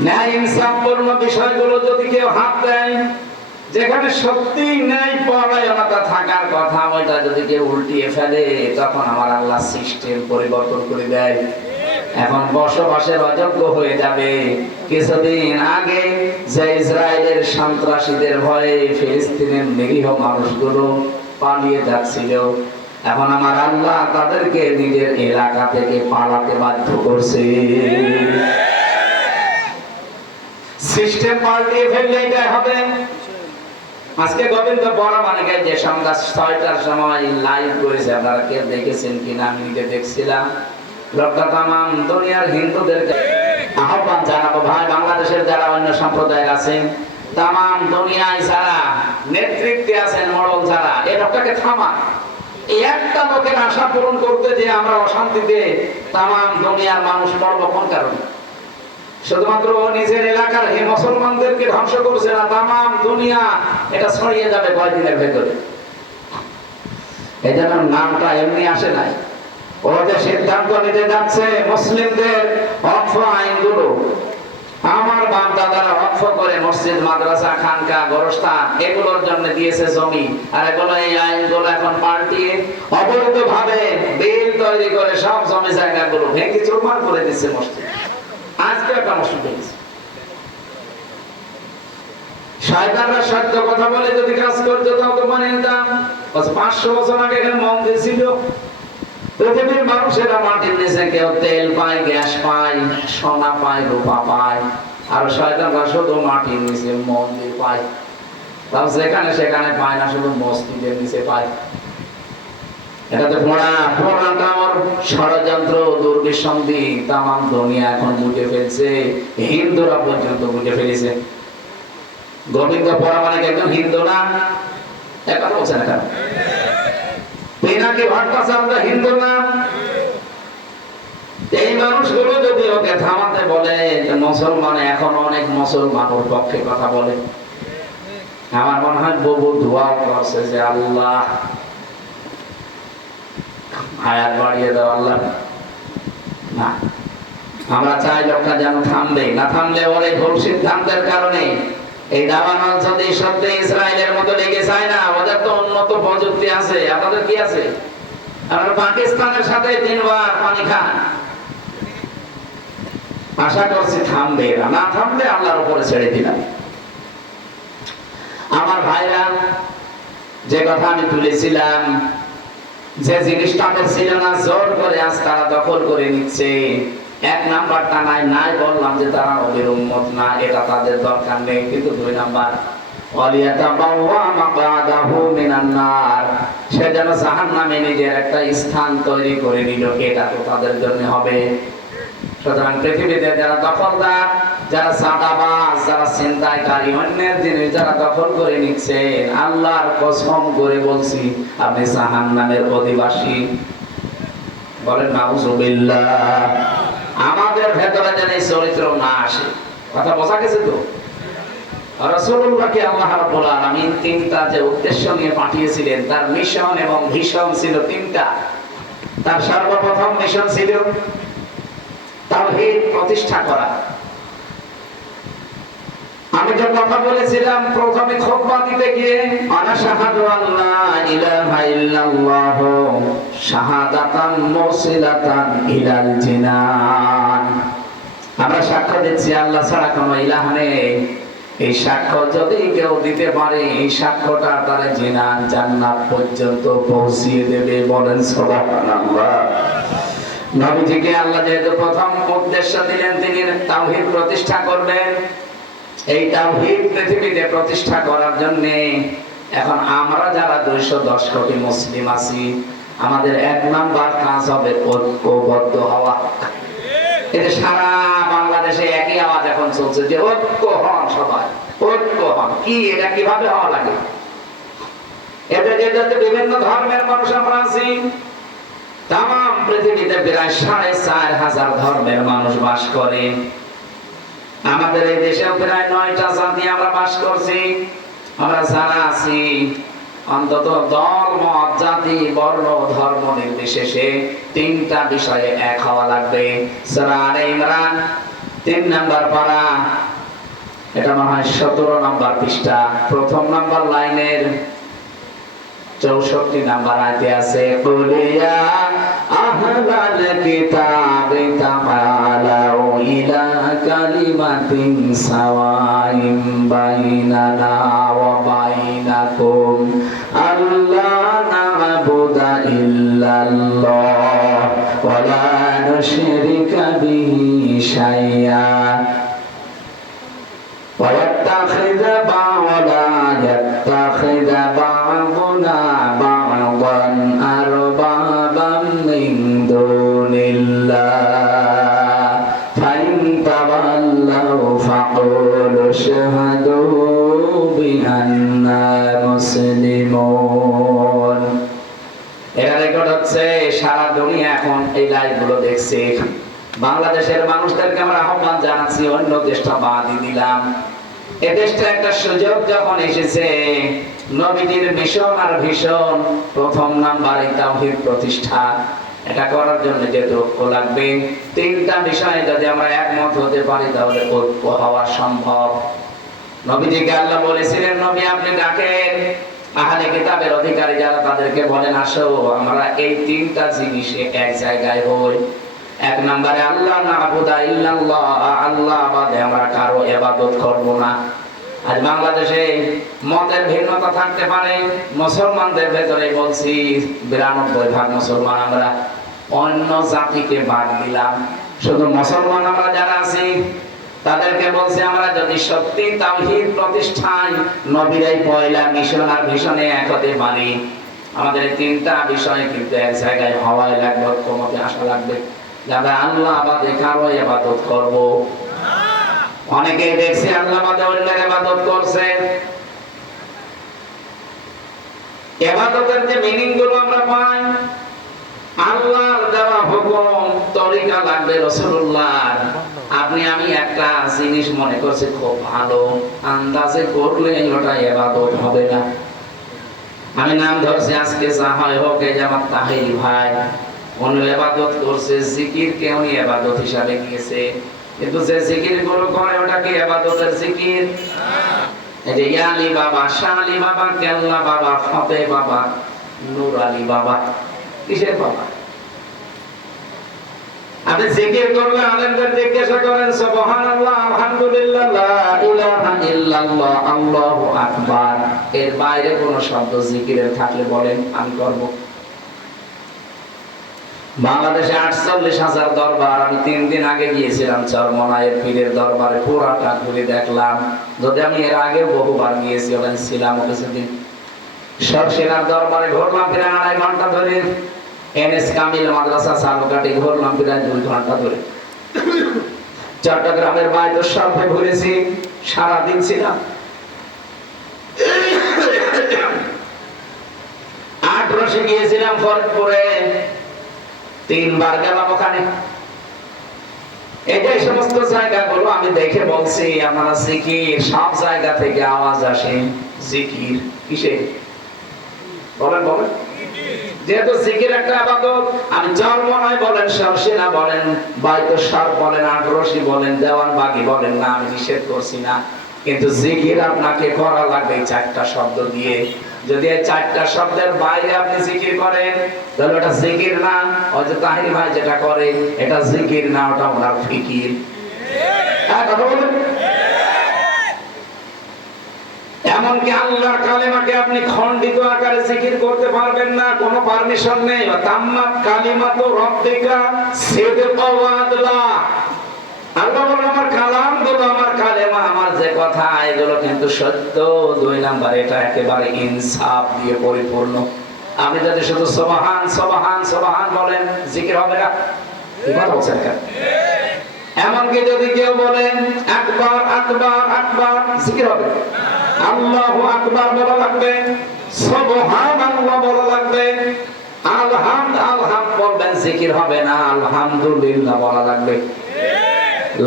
ন্যায় ইনসাফপূর্ণ বিষয়গুলো যদি কেউ হাত দেয়, যেখানে সত্যি ন্যায় পরায়ণতা থাকার কথা, ওইটা যদি কেউ উল্টিয়ে ফেলে, তখন আমার আল্লাহ সিস্টেম পরিবর্তন করে দেয়। এখন বসবাসের অযোগ্য হয়ে যাবে। কিছুদিন আগে যে ইসরায়েলের সন্ত্রাসীদের ভয়ে ফিলিস্তিনের নিরীহ মানুষগুলো পালিয়ে যাচ্ছিল, এখন আমার আল্লাহ তাদেরকে নিজের এলাকা থেকে পালাতে বাধ্য করছে। সিস্টেম পাল্টিয়ে ফেললে এটাই হবে। আজকে গোবিন্দ বড়মানিকে যে সন্ধ্যা 6টার সময় লাইভ করেছে, আপনারা কেউ দেখেছেন কিনা? আমি নিজে দেখছিলাম। লোকটা তামাম দুনিয়ার হিন্দুদেরকে আহ্বান জানাবো, ভাই বাংলাদেশের যারা অন্য সম্প্রদায়ের আছেন, তামাম দুনিয়ায় যারা নেতৃত্বে আছেন, মডল যারা, এই লোকটাকে থামান। এই একটা লোকের আশা পূরণ করতে যে আমরা অশান্তিতে তামাম দুনিয়ার মানুষ পড়ব কোন কারণে? শুধুমাত্র নিজের এলাকার এই মুসলমানদেরকে ধ্বংস করছে না, তামাম দুনিয়া এটা ছড়িয়ে যাবে কয়েকদিনের ভেতরে। এই জন্য নামটা এমনি আসে নাই। ওদের সিদ্ধান্ত নিতে যাচ্ছে মুসলিমদের অক্ষ আইনগুলো। আমার বাপ দাদারা অক্ষ করে মসজিদ, মাদ্রাসা, খানকা, গোরস্থান এগুলোর জন্য দিয়েছে জমি, আর এগুলো এই আইনগুলো এখন পাল্টিয়ে অবৈধভাবে বিল তৈরি করে সব জমি জায়গাগুলো ভেঙে চুরমার করে দিচ্ছে মসজিদ। আজকে একটা মসজিদ হয়েছে। শয়তানরা সত্য কথা বলে যদি কাজ করতো তাও তো মানে নিতাম। 500 বছর আগে এখানে মন্দির ছিল। পৃথিবীর মানুষেরা মাটির নিচে কেউ তেল পায়, গ্যাস পায়, সোনা পায়, রূপা পায়, আর শয়তানরা শুধু মাটির নিচে মন্দির পায়। তাও যেখানে সেখানে পায় না, শুধু মসজিদের নিচে পায়। এটা তো পুরাটার ষড়যন্ত্র, দুর্বিসন্ধি তামাম দুনিয়া এখন বুঝে ফেলছে, হিন্দুরা পর্যন্ত বুঝে ফেলেছে। গোবিন্দ পরামানিক একজন হিন্দু না? একটা বলছে না কেন? পিনাকি ভট্টাচার্য হিন্দু না? এই মানুষগুলো যদি ওকে থামাতে বলে, মুসলমান এখন অনেক মুসলমান ওর পক্ষে কথা বলে। আমার মনে হয় বহু দোয়া করছে যে আল্লাহ হায়াত বাড়িয়ে দাও আল্লাহ। না, আমরা চাই লোকটা যেন থামবে। না থামলে ওর এই ভুল সিদ্ধান্তের কারণে এই দাবানল যদি সত্যি ইসরায়েলের মতো লেগে যায় না, ওদের তো উন্নত প্রযুক্তি আছে, আমাদের কি আছে? আমরা পাকিস্তানের সাথে 3 বার পানি খান। আশা করছি থামবে। না থামলে আল্লাহর উপরে ছেড়ে দিলাম। আমার ভাইরা, যে কথা আমি তুলেছিলাম, যে জিনিসটা ছিল না, জোর করে আজ তারা দখল করে নিচ্ছে। 1 নাম্বারটা নাই বললাম যে তারা নবীর উম্মত না, এটা তাদের দরকার নেই। কিন্তু 2 নাম্বার, ওয়ালিয়াতাবাওয়া মাকআদাহু মিনান নার, সে যেন জাহান্নামে নিজের একটা স্থান তৈরি করে নিল, এটা তো তাদের জন্য হবে। সুতরাং পৃথিবীতে যারা দখলদার, যারা সাদাবাজ, যারা ছিনতাইকারী, অন্যের জিনিস যারা দখল করে নিচ্ছেন, আল্লাহর কসম করে বলছি আপনি জাহান্নামের অধিবাসী। বলেন নাউজুবিল্লাহ। আমাদের ভেতরে যেন এই চরিত্র না আসে। কথা বোঝা গেছে তো? রাসূলুল্লাহকে আল্লাহ রাব্বুল আলামিন 3টা যে উদ্দেশ্য নিয়ে পাঠিয়েছিলেন, তার মিশন এবং ভিশন ছিল 3টা। তার সর্বপ্রথম মিশন ছিল তাওহীদ প্রতিষ্ঠা করা। আমি যে কথা বলেছিলাম প্রথমে খুতবা দিতে গিয়ে, আনা শাহাদু আল্লা ইলাহা ইল্লাল্লাহ শাহাদাতান মুসিলাতান ইলাল জিনান, আমরা সাক্ষ্য দিচ্ছি আল্লাহ ছাড়া কোনো ইলাহ নেই। এই সাক্ষ্য যদি কেউ দিতে পারে, এই সাক্ষ্যটা তার জিনান জান্নাত পর্যন্ত পৌঁছিয়ে দেবে। বলেন সুবহানাল্লাহ। নবীজিকে আল্লাহ যেহেতু প্রথম উদ্দেশ্য দিলেন, তিনি তাওহীদ প্রতিষ্ঠা করবেন। এই তাওহীদ পৃথিবীতে প্রতিষ্ঠা করার জন্য এখন আমরা যারা 210 কোটি মুসলিম আছি, আমাদের 1 নাম্বার কাজ হবে ঐক্যবদ্ধ হওয়া। এটা সারা বাংলাদেশে একই আওয়াজ এখন চলছে যে ঐক্য হন, সবাই ঐক্য হন। কি এটা কিভাবে হওয়া লাগে? এটা যেটাতে বিভিন্ন ধর্মের মানুষ আমরা আছি, তাম পৃথিবীতে প্রায় 4,500 ধর্মের মানুষ বাস করে। আমাদের এই দেশেও প্রায় 9টা জাতি আমরা বাস করছি। আমরা যারা আছি অন্তত দল মত জাতি বর্ণ ধর্ম নির্বিশেষে তিনটা বিষয়ে এক হওয়া লাগবে। সূরা আলে ইমরান 3 নম্বর পারা, এটা মনে হয় 17 নম্বর পৃষ্ঠা, প্রথম নম্বর লাইনের 64 নম্বর আয়াতে আছে, কুলিয়া আহলাল কিতাবি তাআলাউ ইলা কালিমাতিন সাওয়াইম বাইনানা ওয়া বাইনাকুম আল্লা না'বুদা ইল্লাল্লাহ ওয়া লা নুশরিকা বিহি শাইআ ওয়া ইয়াত্তাখিযা বা'দা ইয়াত্তাখিযা বা'দুনা বা'দান আরবাবাম মিন দুনিল্লাহ ফাইন তাওয়াল্লাউ ফাকুলু শাহাদু বিআন্না মুসলিমুন। এটা রেকর্ড হচ্ছে, সারা দুনিয়া এখন এই লাইভগুলো দেখছে। বাংলাদেশের মানুষদেরকে আমরা আহ্বান জানাচ্ছি, অন্য দেশটা বাদই দিলাম, এ দেশটা একটা সুযোগ যখন এসেছে, নবীজির মিশন আর ভীষণ প্রথম নাম্বারে তাওহীদ প্রতিষ্ঠা, এটা করার জন্য যে ঐক্য লাগবে, তিনটা বিষয়ে যদি আমরা একমত হতে পারি তাহলে ঐক্য হওয়া সম্ভব। নবীজিকে আল্লাহ বলেছিলেন, নবী আপনি ডাকেন আহলে কিতাবের অধিকারী যারা তাদেরকে বলেন আসো আমরা এই তিনটা জিনিসে এক জায়গায় হই। এক নম্বরে আল্লাহ না'বুদা ইল্লাল্লাহ, আল্লাহ বাদে আমরা কারো ইবাদত করব না। আজ বাংলাদেশে মতের ভিন্নতা থাকতে পারে, মুসলমানদের ভেতরে বলছি 92% মুসলমান আমরা, অন্য জাতিকে বাদ দিলাম, শুধু মুসলমান আমরা যারা আছি তাদেরকে বলছি আমরা যদি সত্যি তাওহীদ প্রতিষ্ঠায় নবীরাই পয়লা মিশন আর ভিশনে এক হতে পারি, আমাদের এই তিনটা বিষয় কিন্তু এক জায়গায় হওয়াই লাগবে, ঐক্যমতে আসা লাগবে। যারা আল্লাহ বাদে কারো ইবাদত করব, অনেকেই দেখছি আল্লাহ বাদে অন্যের ইবাদত করছে। ইবাদতের যে মিনিং গুলো আমরা পাই, আল্লাহর দেওয়া হুকুম তরিকা লাগবে রাসূলুল্লাহ। আপনি আমি একটা জিনিস মনে করছি খুব ভালো, আন্দাজে করলে ওটা ইবাদত হবে না। আমি নাম ধরছি আজকে যা হয় হোক, এই যে আমার তাহির ভাই উনি ইবাদত করছে, জিকির কে উনি ইবাদত হিসাবে নিয়েছে, কিন্তু যে জিকির গুলো করে ওটা কি ইবাদতের জিকির? এই যে ইয়ালি বাবা, শাহ আলী বাবা, কেল্লা বাবা, ফতে বাবা, নূর আলী বাবা, কিসের বাবা? আপনি জিকির করলে আলেমদের জিজ্ঞাসা করেন সুবহানাল্লাহ, আলহামদুলিল্লাহ, লা ইলাহা ইল্লাল্লাহ, আল্লাহু আকবার, এর বাইরে কোন শব্দ জিকিরের থাকলে বলেন আমি করব। বাংলাদেশে 48,000 দরবার, আমি 3 দিন আগে গিয়েছিলাম চরমনায়ের পীরের দরবারে, পুরাটা ঘুরে দেখলাম। যদি আমি এর আগে বহুবার গিয়েছি, ওখানে ছিলাম কিছুদিন, সরসেনার দরবারে ঘুরলাম প্রায় 2.5 ঘন্টা ধরে, এনএস কামিল মাদ্রাসা সালুকাটি ঘুরলাম প্রায় 2 ঘন্টা ধরে, চট্টগ্রামের বাইতুল শরীফে ঘুরেছি, সারাদিন ছিলাম। 8 গিয়েছিলাম ফরিদপুরে, 3 বার গেলাম ওখানে। এই যে সমস্ত জায়গাগুলো আমি দেখে বলছি আপনারা জিকির, সব জায়গা থেকে আওয়াজ আসে জিকির, কিসে বলেন বলেন? যেহেতু জিকির একটা ইবাদত, আমি চরমনায় বলেন, সরসিনা বলেন, বাইতুল শরীফ বলেন, 8 বলেন, দেওয়ানবাগি বলেন, না আমি নিষেধ করছি না, কিন্তু জিকির আপনাকে করা লাগবে 4টা শব্দ দিয়ে। যদি এই 4টা শব্দের বাইরে আপনি জিকির করেন তাহলে ওটা জিকির না। ওই যে তাহির ভাই যেটা করে এটা জিকির না, ওটা ওনার ফিকির। কথা বলেন। এমনকি আল্লাহর কালেমাকে আপনি খণ্ডিত আকারে জিকির করতে পারবেন না, কোনো পারমিশন নেই। তাম্মাত কালিমাতু রাব্বিকা সিদকা ওয়া আদলা, আল্লাহ বলেন আমার কালাম গুলো, আমার কালেমা, আমার যে কথা, এগুলো কিন্তু সত্য। 2 নাম্বার, এটা একেবারে ইনসাফ দিয়ে পরিপূর্ণ। আপনি যদি শুধু সুবহান সুবহান সুবহান বলেন, জিকির হবে না। কি কথা বলছেন? এমনকি যদি কেউ বলেন আকবার আকবার আকবার, জিকির হবে। আল্লাহু আকবার বলা লাগবে, সুবহানাল্লাহ বলা লাগবে, আলহামদ আলহামদ বলবেন, জিকির হবে না, আলহামদুলিল্লাহ বলা লাগবে।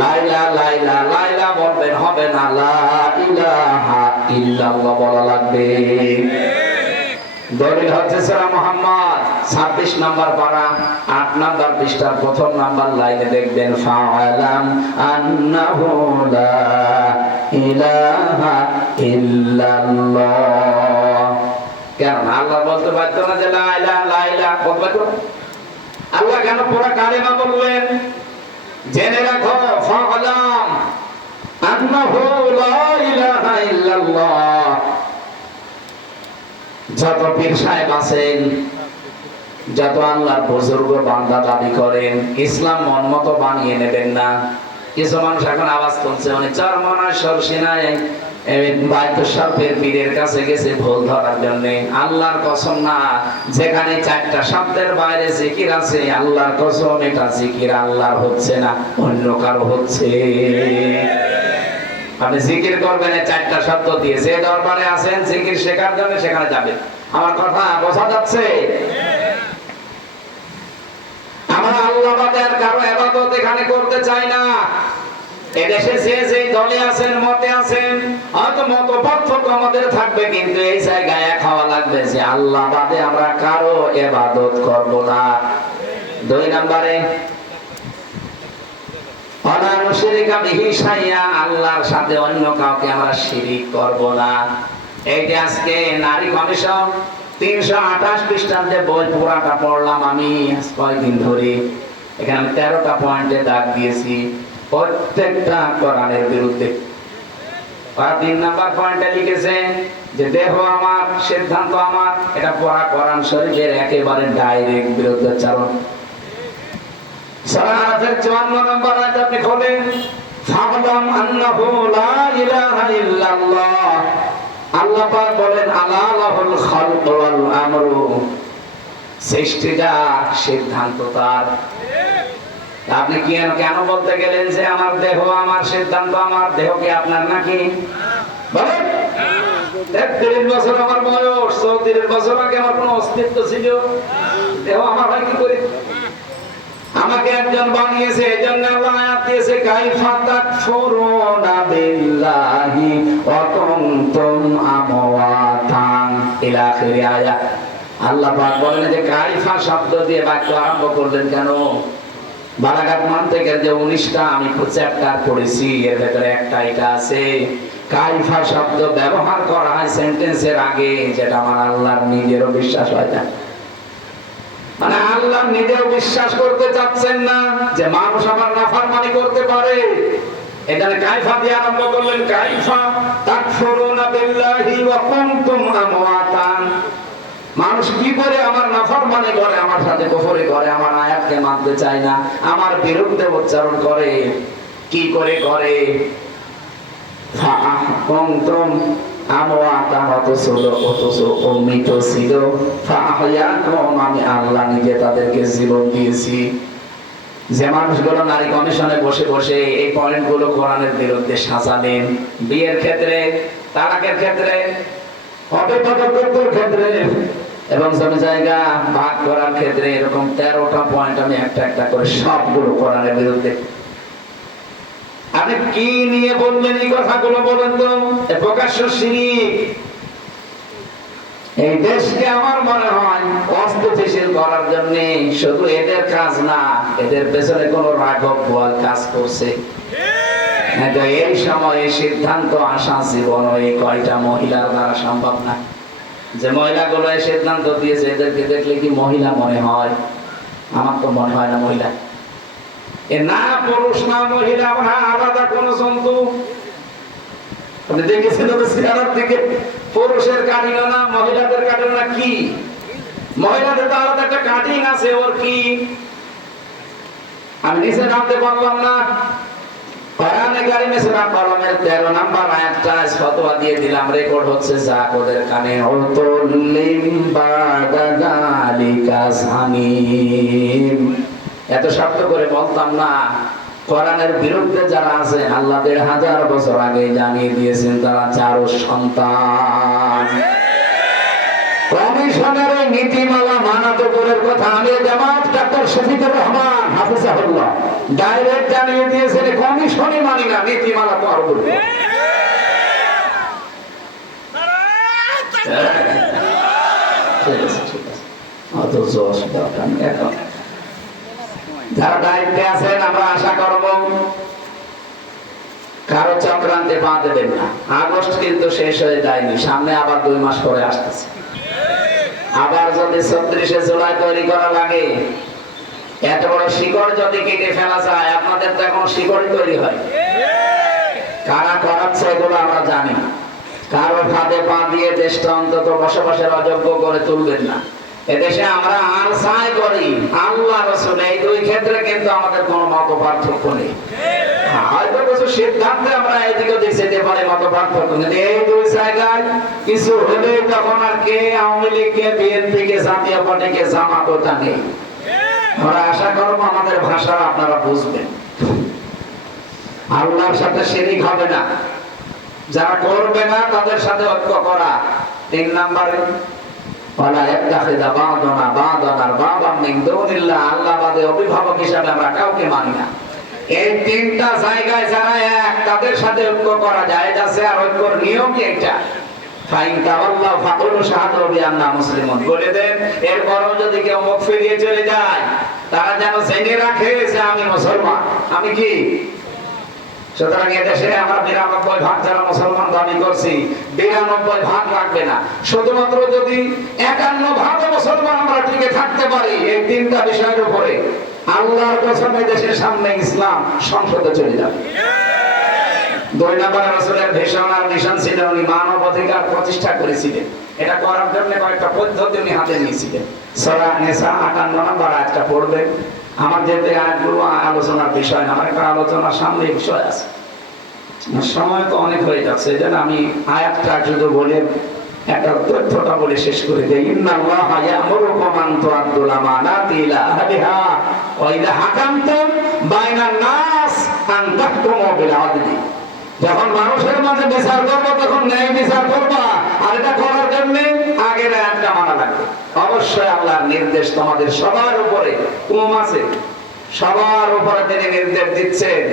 লাইলা লাইলা লাইলা বলবেন, হবে না, লা ইলাহা ইল্লাল্লাহ বলা লাগবে। দলিল হচ্ছে সূরা মুহাম্মদ 26 নম্বর পারা 8 নম্বর পৃষ্ঠার প্রথম নম্বর লাইনে দেখবেন ফাআলাম আন্নাহু লা ইলাহা ইল্লাল্লাহ। কেন আল্লাহ বলতে পারতো না যে লা ইলাহা লা ইলাহা বলতে পারতো? আল্লাহ কেন পুরো কালেমা বললেন? জেনে রাখো ফাআলাম আন্নাহু লা ইলাহা ইল্লাল্লাহ। যত পীর সাহেব আছেন, যত আল্লাহর বুজুর্গ বান্দা দাবি করেন, ইসলাম মন মতো বানিয়ে নেবেন না। কিছু মানুষ এখন আওয়াজ তুলছে, মানে চরমনায় সরসিনায় বাইতুসাফের পীরের কাছে গেছে ভুল ধরার জন্য। আল্লাহর কসম না, যেখানে 4টা শব্দের বাইরে জিকির আছে, আল্লাহর কসম এটা জিকির আল্লাহর হচ্ছে না, অন্য কারো হচ্ছে। আপনি জিকির করবেন 4টা শব্দ দিয়ে, যে দরবারে আছেন জিকির শেখার জন্য সেখানে যাবেন। আমার কথা বোঝা যাচ্ছে? আমরা আল্লাহ বাদে আর কারো ইবাদত এখানে করতে চাই না। এদেশে যে দলে আছেন, মতে আছেন, হয়তো মত পার্থক্য আমাদের থাকবে, কিন্তু এই জায়গায় এক হওয়া লাগবে যে আল্লাহ বাদে আমরা কারো ইবাদত করব না। 2 নম্বরে আল্লাহর সাথে অন্য কাউকে আমরা শিরিক করব না। এই যে আজকে নারী কমিশন 328 পৃষ্ঠান্তে বই পুরাটা পড়লাম আমি কয়েকদিন ধরে। এখানে 13টা পয়েন্টে দাগ দিয়েছি, প্রত্যেকটা কোরআনের বিরুদ্ধে। 3 নাম্বার পয়েন্টে লিখেছে যে দেহ আমার, সিদ্ধান্ত আমার। এটা পড়া কোরআন শরীফের একেবারে ডাইরেক্ট বিরুদ্ধাচরণ। সূরা আরাফের 54 নম্বর আয়াত আপনি খোলেন, ফা'লাম আন্নাহু লা ইলাহা ইল্লাল্লাহ। আল্লাহ পাক বলেন আলা লাহুল খালক ওয়াল আমরু, সৃষ্টিটা সিদ্ধান্ত তার। আপনি কেন বলতে গেলেন যে আমার দেহ আমার, সিদ্ধান্ত আমার? দেহ কি আপনার নাকি? বলেন। 33 বছর আমার বয়স, 34 বছর আগে আমার কোনো অস্তিত্ব ছিল? দেহ আমার হয় কি করে? আমাকে একজন বানিয়েছে, এজন্য আল্লাহ আয়াত দিয়েছে কাইফা তাকফুরুনা বিল্লাহি ওয়া কুনতুম আমওয়াতান ইলা আখিরি আয়াত। আল্লাহ পাক বলেন যে কাইফা শব্দ দিয়ে বাক্য আরম্ভ করলেন কেন? বালাগাত মানতিকের যে 19টা আমি চ্যাপ্টার পড়েছি, এর ভিতরে একটা এটা আছে, কাইফা শব্দ ব্যবহার করা হয় সেন্টেন্সের আগে, যেটা আমার আল্লাহর নিজেরও বিশ্বাস হয় না। মানে আল্লাহ নিজেও বিশ্বাস করতে চাচ্ছেন না যে মানুষ আমার নাফরমানি করতে পারে। এখানে কাইফা দিয়ে আরম্ভ করলেন, কাইফা তাকফুরুনা বিল্লাহি ওয়া কুনতুম আমওয়াতান। মানুষ কি করে আমার নাফরমানি করে, আমার সাথে কুফরি করে, আমার আয়াতকে মানতে চায় না, আমার বিরুদ্ধে উচ্চারণ করে। কি করে করে? ফাআহকুমতুম আমওয়াতান, অথচ অমৃত ছিল। ফাআহয়াকুম, আমি আল্লাহ নিজে তাদেরকে জীবন দিয়েছি। যে মানুষগুলো নারী কমিশনে বসে বসে এই পয়েন্টগুলো কোরআনের বিরুদ্ধে সাজালেন, বিয়ের ক্ষেত্রে, তালাকের ক্ষেত্রে, অপতৎপরের ক্ষেত্রে এবং জমি জায়গা ভাগ করার ক্ষেত্রে, এরকম 13টা পয়েন্ট আমি একটা একটা করে সবগুলো কোরআনের বিরুদ্ধে। আপনি কি নিয়ে বললেন এই কথাগুলো? বলেন তো। প্রকাশ্য শিরিক। এই দেশকে আমার মনে হয় অস্থিতিশীল করার জন্য শুধু এদের কাজ না, এদের পেছনে কোন রাঘব বোয়াল কাজ করছে। এই সময়ে সিদ্ধান্ত আসা জীবন এই কয়টা মহিলার দ্বারা সম্ভব না। যে মহিলাগুলো এই সিদ্ধান্ত দিয়েছে, এদেরকে দেখলে কি মহিলা মনে হয়? আমার তো মনে হয় না মহিলা। এ না পুরুষ না মহিলা, আমরা আলাদা কোন জন্তু। আপনি দেখেছেন চেহারার দিকে পুরুষের কাটিং না, মহিলাদের কাটিং না। কি মহিলাদের তো আলাদা একটা কাটিং আছে, ওর কি আমি নিচে নামতে পারলাম না। কোরআনে কারিমে সূরা কলমের 13 নাম্বার আয়াতটা ফতোয়া দিয়ে দিলাম, রেকর্ড হচ্ছে, যা ওদের কানে। উতুল্লিম বাদা যালিকা জানিম। এত শব্দ করে বলতাম না। কোরআনের বিরুদ্ধে যারা আছে, আল্লাহ 1500 বছর আগে জানিয়ে দিয়েছেন তারা চারো সন্তান। কমিশনের নীতিমালা মানা তো দূরের কথা, আমি জামাত ডাক্তার শফিকুর রহমান হাফিজাহুল্লাহ ডাইরেক্ট জানিয়ে দিয়েছেন কমিশনই মানি না, নীতিমালা তো আরো বলবো। গেছে, ঠিক আছে, অত জোশ দরকার নেই। এখন যারা দায়িত্বে আছেন আমরা আশা করব কারো চক্রান্তে পা দেবেন না। আগস্ট কিন্তু শেষ হয়ে যায়নি, সামনে আবার 2 মাস পরে আসতেছে। আবার যদি 34শে জুলাই তৈরি করা লাগে, এত বড় শিকড় যদি কেটে ফেলা যায়, আপনাদের তো এখন শিকড়ই তৈরি হয়। কারা করাচ্ছে এগুলো আমরা জানি। কারো ফাঁদে পা দিয়ে দেশটা অন্তত বসবাসের অযোগ্য করে তুলবেন না। এদেশে আমরা আর চাই করি আল্লাহ রাসূল, এই 2 ক্ষেত্রে কিন্তু আমাদের কোনো মত পার্থক্য নেই। হয়তো কিছু সিদ্ধান্তে আমরা এদিকে দিতে পারি মত পার্থক্য, কিন্তু এই 2 জায়গায় কিছু হলে তখন আর কে আওয়ামী লীগ, কে বিএনপি, কে জাতীয় পার্টি, কে জামাত, ওটা নেই। আমরা আশা করবো আমাদের ভাষা আপনারা বুঝবেন। আল্লাহর সাথে শিরিক হবে না, যারা করবে না তাদের সাথে ঐক্য করা। 3 নম্বরে ওয়ালা ইয়াত্তাখিযা বা'দুনা বা'দান আরবাবাম মিন দুনিল্লাহ, আল্লাহ বাদে অভিভাবক হিসেবে আমরা কাউকে মানি না। এই 3টা জায়গায় যারা এক, তাদের সাথে ঐক্য করা যায় আছে। আর ঐক্যর নিয়ম এটা, ফাইন তাওয়াল্লাহু ফাকুলু শাহাদু বিআন্না মুসলিমুন, বলে দেন। এরপরও যদি কেউ মুখ ফিরিয়ে চলে যায়, তারা যেন জেনে রাখে যে আমি মুসলমান, আমি কি। সুতরাং এদেশে আমরা 92% যারা মুসলমান দাবি করছি, 92% রাখবে না। শুধুমাত্র যদি 51% মুসলমান আমরা টিকে থাকতে পারি এই 3টা বিষয়ের উপরে, আল্লাহর কসমে দেশের সামনে ইসলাম সংসদে চলে যাবে। 2 নম্বরে রাসূলের ভিশন আর মিশন ছিল উনি মানব অধিকার প্রতিষ্ঠা করেছিলেন। এটা করার জন্য কয়েকটা পদ্ধতি উনি হাতে নিয়েছিলেন। সূরা নিসা 58 নম্বর আয়াতটা পড়বেন। আমার যে আয়াতগুলো আলোচনার বিষয় না, আমার একটা আলোচনার সামনে বিষয় আছে, সময় তো অনেক হয়ে যাচ্ছে, এই জন্য আমি আয়াতটা শুধু বলে একটা তথ্যটা বলে শেষ করে দেই। ইন্নাল্লাহা ইয়া'মুরুকুম আন তু'আদ্দুল আমানাতি ইলা আহলিহা ওয়া ইযা হাকামতুম বাইনান নাস আন তাহকুমু বিল আদলি। যখন মানুষের মাঝে বিচার করব তখন ন্যায় বিচার করবা, আর এটা করার জন্য আগের আয়াতটা মানা লাগবে। অবশ্যই আল্লাহর নির্দেশ তোমাদের সবার উপরে, কম আছে, সবার উপরে তিনি নির্দেশ দিচ্ছেন।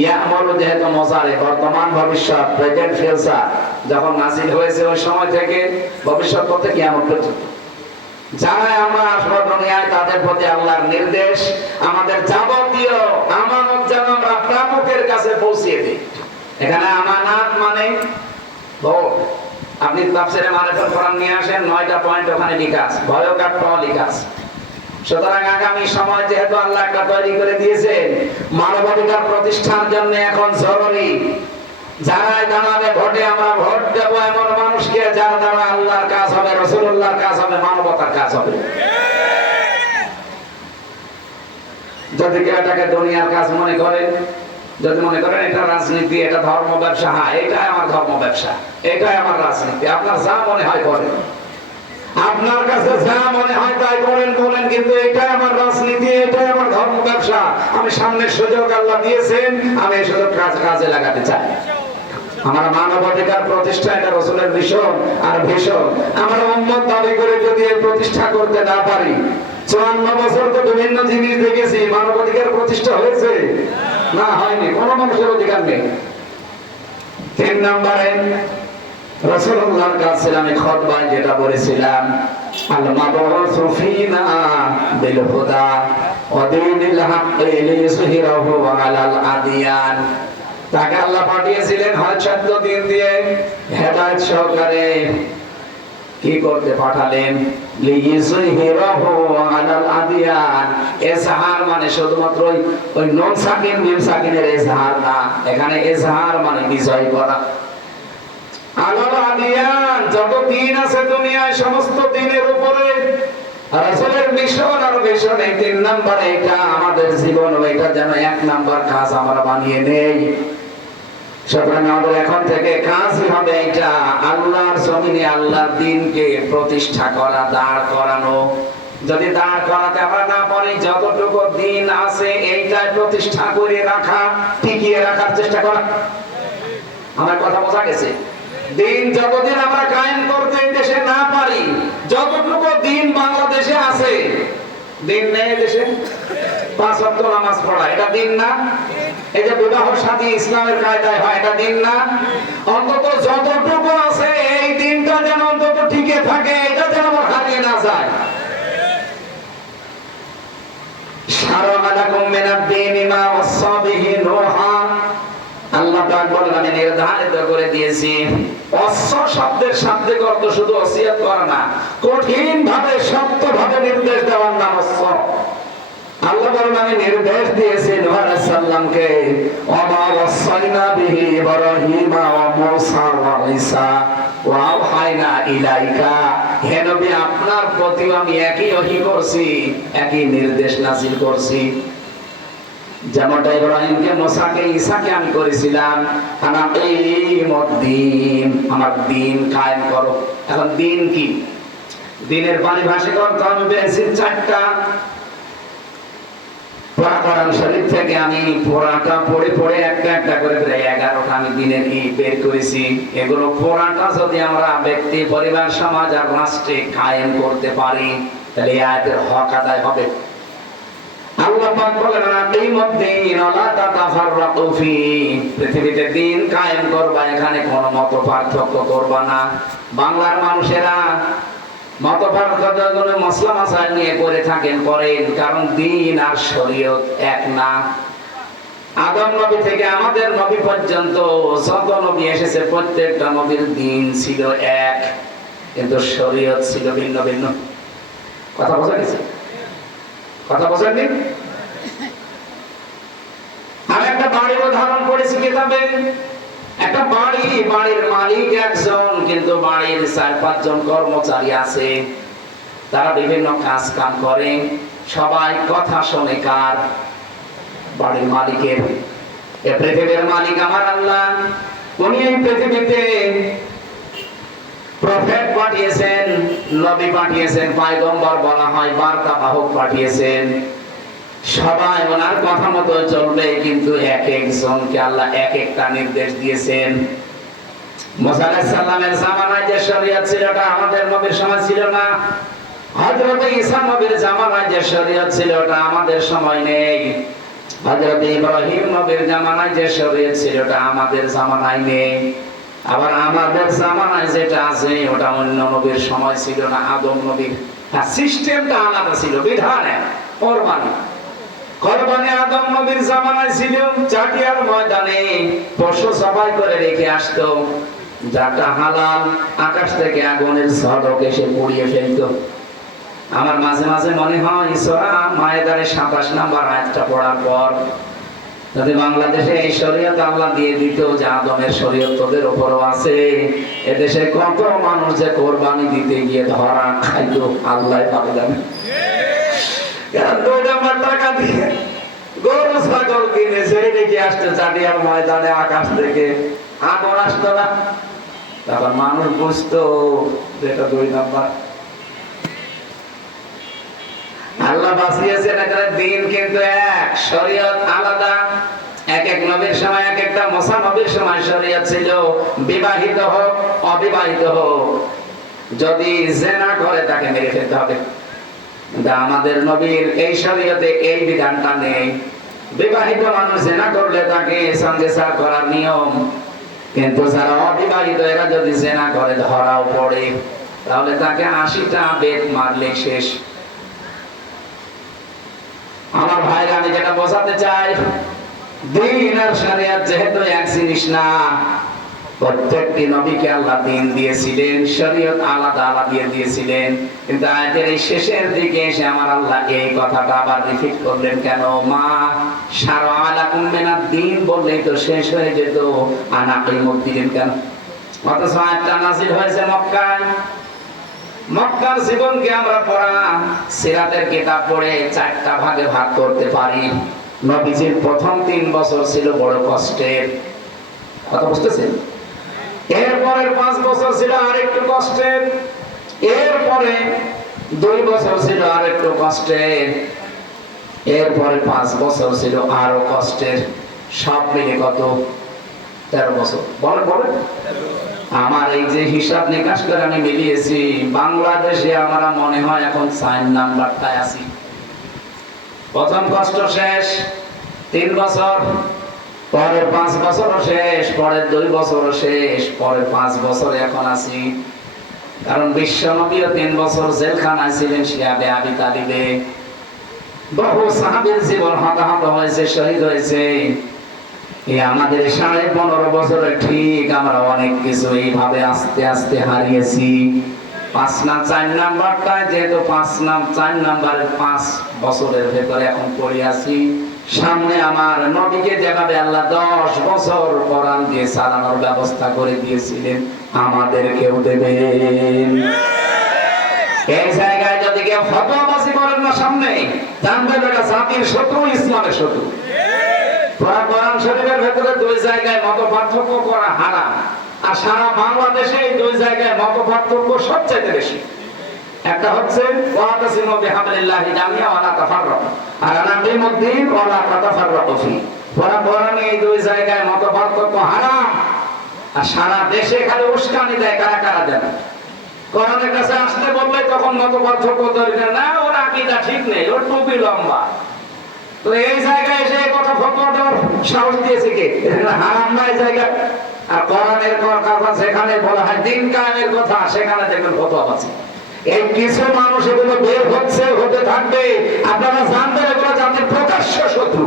ইয়া'মুরু যেহেতু মুজারে, বর্তমান ভবিষ্যৎ, প্রেজেন্ট ফিউচার, যখন নাযিল হয়েছে ওই সময় থেকে ভবিষ্যৎ পথে কিয়ামত পর্যন্ত যারা আমরা আসবো দুনিয়ায়, তাদের প্রতি আল্লাহর নির্দেশ আমাদের যাবতীয় আমানত যেন আমরা প্রাপকের কাছে পৌঁছিয়ে দিই। এখানে আমানাত মানে ভোট। আপনি তাফসীরে মারিফাতুল কোরআন নিয়ে আসেন, 9টা পয়েন্ট ওখানে লেখা আছে, ভয়কার পাওয়া লেখা আছে। সুতরাং আগামী সময় যেহেতু আল্লাহ একটা তৈরি করে দিয়েছেন মানবাধিকার প্রতিষ্ঠার জন্য, এখন জরুরি যারাই দাঁড়াবে ভোটে, আমরা ভোট দেবো এমন মানুষকে যার দ্বারা আল্লাহর কাজ হবে, রাসূলুল্লাহর কাজ হবে, মানবতার কাজ হবে। যদি কেউ এটাকে দুনিয়ার কাজ মনে করেন, যদি মনে করেন এটা রাজনীতি, এটা ধর্ম ব্যবসা, হ্যাঁ এটাই আমার ধর্ম ব্যবসা, এটাই আমার রাজনীতি, আপনার যা মনে হয় করেন, আপনার কাছে যা মনে হয় তাই করেন, কিন্তু এটাই আমার রাজনীতি, এটাই আমার ধর্ম ব্যবসা। আমি সামনে সুযোগ আল্লাহ দিয়েছেন, আমি এই সুযোগ কাজে লাগাতে চাই। আমরা মানবাধিকার প্রতিষ্ঠা, এটা রাসূলের মিশন আর ভিশন। আমরা উম্মত দাবি করে যদি এই প্রতিষ্ঠা করতে না পারি, 54 বছর তো বিভিন্ন জিনিস দেখেছি, মানবাধিকার প্রতিষ্ঠা হয়েছে না, হয়নি, কোনো মানুষের অধিকার নেই। 3 নম্বরে রাসূলুল্লাহর কাছে আমি খুতবায় যেটা বলেছিলাম, আল মাবউসু ফিনা বিল হুদা ওয়া দীনিল হাক্কি লিইয়ুযহিরাহু আলাল আদিয়ান। তাকে আল্লাহ পাঠিয়েছিলেন হয় 14 দিন দিয়ে হেদায়েত সহকারে। কি করতে পাঠালেন? লিইয়ুযহিরাহু আলাল আদিয়ান। ইজহার মানে শুধুমাত্র ওই নুন সাকিন মিম সাকিনের ইজহার না, এখানে ইজহার মানে বিজয় করা। আলাল আদিয়ান, যত দিন আছে দুনিয়ায় সমস্ত দিনের উপরে রাসূলের মিশন আর ভিশন। এই 3 নম্বরে এটা আমাদের জীবন, এটা যেন 1 নম্বর কাজ আমরা বানিয়ে নেই। সুতরাং আমাদের এখন থেকে কাজই হবে এটা, আল্লাহর জমিনে আল্লাহর দ্বীনকে প্রতিষ্ঠা করা, দাঁড় করানো। যদি দাঁড় করাতে আমরা না পারি, যতটুকু দিন আছে এইটাই প্রতিষ্ঠা করে রাখা, টিকিয়ে রাখার চেষ্টা করা। আমার কথা বোঝা গেছে? দিন যতদিন আমরা কায়েম করতে দেশে না পারি, যতটুকু দিন বাংলাদেশে আছে, দিন নেই দেশে 5 ওয়াক্ত নামাজ পড়া, এটা দিন না? এই যে বিবাহ শাদী ইসলামের কায়দায় হয়, এটা দিন না? অন্তত যতটুকু আছে এই দিনটা যেন অন্তত টিকে থাকে, এটা যেন আমরা হারিয়ে যায়? শারআ লাকুম মিনাদ-দীনি মা ওয়াসসা বিহি নূহা, আল্লাহ পাক বলেন আমি নির্ধারিত করে দিয়েছি। ওয়াসসা শব্দের শাব্দিক অর্থ শুধু ওসিয়ত করা না, কঠিন ভাবে শক্তভাবে নির্দেশ দেওয়ার নাম ওয়াসসা। আল্লাহ বলেন আমি নির্দেশ দিয়েছি নূহ আলাইহিস সালামকে, ওয়া ওয়াসাইনা বিহি ইব্রাহিমা ওয়া মূসা ওয়া ঈসা ওয়া আওহাইনা ইলাইকা, হে নবী আপনার প্রতি আমি একই ওহী করছি, একই নির্দেশ নাযিল করছি। যেমনটা ইব্রাহিমকে, মূসাকে, ঈসাকে আমি করেছিলাম আনাকিমুদ্দিন, আমার দিন কায়েম করো। এখন দিন কি? দিনের পারিভাষিক অর্থ আমি পেয়েছি চারটা। কোরআন শরীফ থেকে আমি পুরাটা পড়ে পড়ে একটা একটা করে প্রায় 11টা আমি দিনের কি বের করেছি। এগুলো পুরাটা যদি আমরা ব্যক্তি, পরিবার, সমাজ আর রাষ্ট্রে কায়েম করতে পারি তাহলে এই আয়াতের হক আদায় হবে। আল্লাহ পাক বলেন আকিমুদ্দিন ওয়ালা তাতাফাররাকু ফি, পৃথিবীতে দিন কায়েম করবা, এখানে কোনো মত পার্থক্য করবা না। বাংলার মানুষেরা মত পার্থক্য মসলা মাসাইল নিয়ে করে থাকেন, করেন, কারণ দিন আর শরীয়ত এক না। আদম নবী থেকে আমাদের নবী পর্যন্ত যত নবী এসেছে প্রত্যেকটা নবীর দিন ছিল এক, কিন্তু শরীয়ত ছিল ভিন্ন ভিন্ন। কথা বোঝা গেছে? কথা বোঝেননি? আমি একটা বাড়ির উদাহরণ করেছি কিতাবে। একটা বাড়ি, বাড়ির মালিক একজন, কিন্তু বাড়ির 4-5 জন কর্মচারী আছে। তারা বিভিন্ন কাজ কাম করে, সবাই কথা শোনে কার? বাড়ির মালিকের। এই পৃথিবীর মালিক আমার আল্লাহ। উনি এই পৃথিবীতে প্রফেট পাঠিয়েছেন, নবী পাঠিয়েছেন, পয়গম্বর বলা হয়, বার্তা বাহক পাঠিয়েছেন। সবাই ওনার কথা মতো চলবে, কিন্তু এক একজনকে আল্লাহ এক একটা নির্দেশ দিয়েছেন। মুসা আলাইহিস সালামের জামানায় যে শরীয়ত ছিল ওটা আমাদের নবীর সময় ছিল না। হযরত ঈসা নবীর জামানায় যে শরীয়ত ছিল ওটা আমাদের সময় নেই। হযরত ইব্রাহিম নবীর জামানায় যে শরীয়ত ছিল ওটা আমাদের জামানায় নেই। আবার আমাদের জামানায় যেটা আছে ওটা অন্য নবীর সময় ছিল না, আদম নবীর। সিস্টেমটা আলাদা ছিল, বিধান কোরবানি আদম নবীর জামানায় ছিল, চাটিয়ার ময়দানে পশু জবাই করে রেখে আসতো, যাটা হালাল আকাশ থেকে আগুনের ঝড়ক এসে পুড়িয়ে ফেলতো। আমার মাঝে মাঝে মনে হয় সূরা মায়েদারে 27 নম্বর আয়াতটা পড়ার পর যদি বাংলাদেশে এই শরীয়ত আল্লাহ দিয়ে দিত যে আদমের শরীয়ত তোদের উপরও আছে, এদেশে কত মানুষ যে কোরবানি দিতে গিয়ে ধরা খাইতো আল্লাহ ভালো জানে। টাকা দিয়ে গরু ছাগল কিনে সেই দেখে আসতে চাটিয়ার ময়দানে আকাশ থেকে আগুন আসতো না, তখন মানুষ বুঝতো যেটা 2 নাম্বার। আল্লাহ বাঁচিয়েছেন, এখানে দিন কিন্তু এক, শরীয়ত আলাদা। এক এক নবীর সময় এক একটা। মুসা নবীর সময় শরীয়ত ছিল বিবাহিত হোক অবিবাহিত হোক, যদি জিনা করে তাকে মেরে ফেলতে হবে। আমাদের নবীর এই শরীয়তে এই বিধানটা নেই। বিবাহিত মানুষ জিনা করলে তাকে সংসার করার নিয়ম, কিন্তু যারা অবিবাহিত এরা যদি জিনা করে ধরাও পড়ে তাহলে তাকে 80টা বেত মারলে শেষ। আমার ভাইরা, আমি যেটা বোঝাতে চাই, দিন আর শরীয়ত যেহেতু এক জিনিস না, প্রত্যেকটি নবীকে আল্লাহ দিন দিয়েছিলেন, শরীয়ত আলাদা আলাদা দিয়ে দিয়েছিলেন। কিন্তু আয়াতের এই শেষের দিকে এসে আমার আল্লাহ এই কথাটা আবার রিপিট করলেন কেন? মা শারআ লাকুম মিনাদ-দীন বললেই তো শেষ হয়ে যেত, আনাকিমুদ্দিন কেন? অথচ আয়াতটা নাযিল হয়েছে মক্কায়। মক্কার জীবনকে আমরা পড়া সিরাতের কিতাব পড়ে 4টা ভাগে ভাগ করতে পারি। নবীজির প্রথম 3 বছর ছিল বড় কষ্টের, কথা বুঝতেছেন? এরপরের 5 বছর ছিল আরেকটু কষ্টের, এরপরে 2 বছর ছিল আরেকটু কষ্টের, এরপরে 5 বছর ছিল আরো কষ্টের। সব মিলে কত? 13 বছর। বলেন বলেন। আমার এই যে হিসাব নিকাশ করে আমি মিলিয়েছি, বাংলাদেশে আমরা মনে হয় এখন 4 নাম্বারটায় আছি। প্রথম কষ্ট শেষ 3 বছর, পরের 5 বছরও শেষ, পরের 2 বছরও শেষ, পরের 5 বছরে এখন আছি কারণ বিশ্ব নবীও 3 বছর জেলখানায় ছিলেন শিয়াবে আবি তালিবে। বহু সাহাবীর জীবন হতাহত হয়েছে, শহীদ হয়েছে। এই আমাদের 15.5 বছরে ঠিক আমরা অনেক কিছু এইভাবে আস্তে আস্তে হারিয়েছি। 5 না 4 নাম্বারটায় যেহেতু 4 নাম্বারের 5 বছরের ভেতরে এখন পড়ে আছি। সামনে আমার নবীকে যেভাবে আল্লাহ 10 বছর কোরআন দিয়ে চালানোর ব্যবস্থা করে দিয়েছিলেন, আমাদেরকেও দেবেন। এই জায়গায় যদি কেউ ফতোয়াবাজি করেন না সামনে, জানবেন এটা জাতির শত্রু, ইসলামের শত্রু। কোরআন শরীফের ভেতরে 2 জায়গায় মতপার্থক্য করা হারাম, আর সারা বাংলাদেশে এই 2 জায়গায় মতপার্থক্য সবচেয়ে বেশি। একটা হচ্ছে ওয়াতাসিমু বিহাবলিল্লাহি জামিআ ওয়া লা তাফাররাকু, আর আনাবির মধ্যে ওয়া লা তাফাররাকু ফি। কোরআনে এই 2 জায়গায় মতপার্থক্য হারাম, আর সারা দেশে খালি উস্কানি দেয় কারা কারা দেন। কোরআনের কাছে আসতে বললে তখন মতপার্থক্য দরকার না, ওর আকীদা ঠিক নেই, ওর টুপি লম্বা। তো এই জায়গায় এসে কথা ফতোয়া দেওয়ার সাহস দিয়েছে কে? এটা হারাম না এই জায়গা। আর কোরআনের কথা যেখানে বলা হয় দিন কায়েমের কথা, সেখানে দেখবেন ফতোয়াবাজি। এই কিছু মানুষ এগুলো বের হচ্ছে, হতে থাকবে। আপনারা জানবেন এগুলো জাতির প্রকাশ্য শত্রু,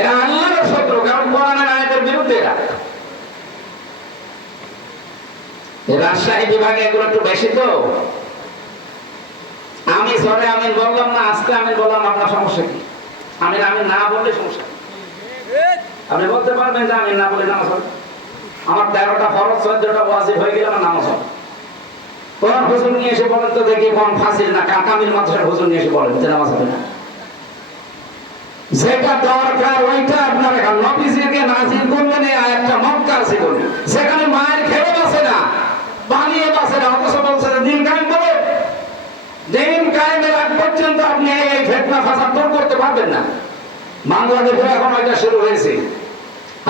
এরা আল্লাহর শত্রু। কারণ কোরআনের আয়াতের বিরুদ্ধে এরা। রাজশাহী বিভাগে এগুলো একটু বেশি তো। আমি সরে আমিন বললাম না, আজকে আমিন বললাম, আপনার সমস্যা কি? আমি না বললে সমস্যা। আপনি বলতে পারবেন যে আমি না বলে নামাজ হবে। আমার 13টা ফরজ 14টা ওয়াজিব হয়ে গেল, আমার নামাজ হবে। কোন হুজুর নিয়ে এসে বলেন তো দেখি, কোন ফাজিল না কাকামিল মাদ্রাসার হুজুর নিয়ে এসে বলেন যে নামাজ হবে না। যেটা দরকার ওইটা আপনার এখন নবীজিকে নাজিল করলেন এই আয়াতটা মক্কার জীবন, সেখানে মায়ের খেয়ে বাঁচে না, পানিয়ে বাঁচে না, অথচ বলছে দিন কায়েম করে। দিন কায়েমের আগ পর্যন্ত আপনি এই ফিতনা ফাসাদ দূর করতে পারবেন না। বাংলাদেশে এখন ওইটা শুরু হয়েছে।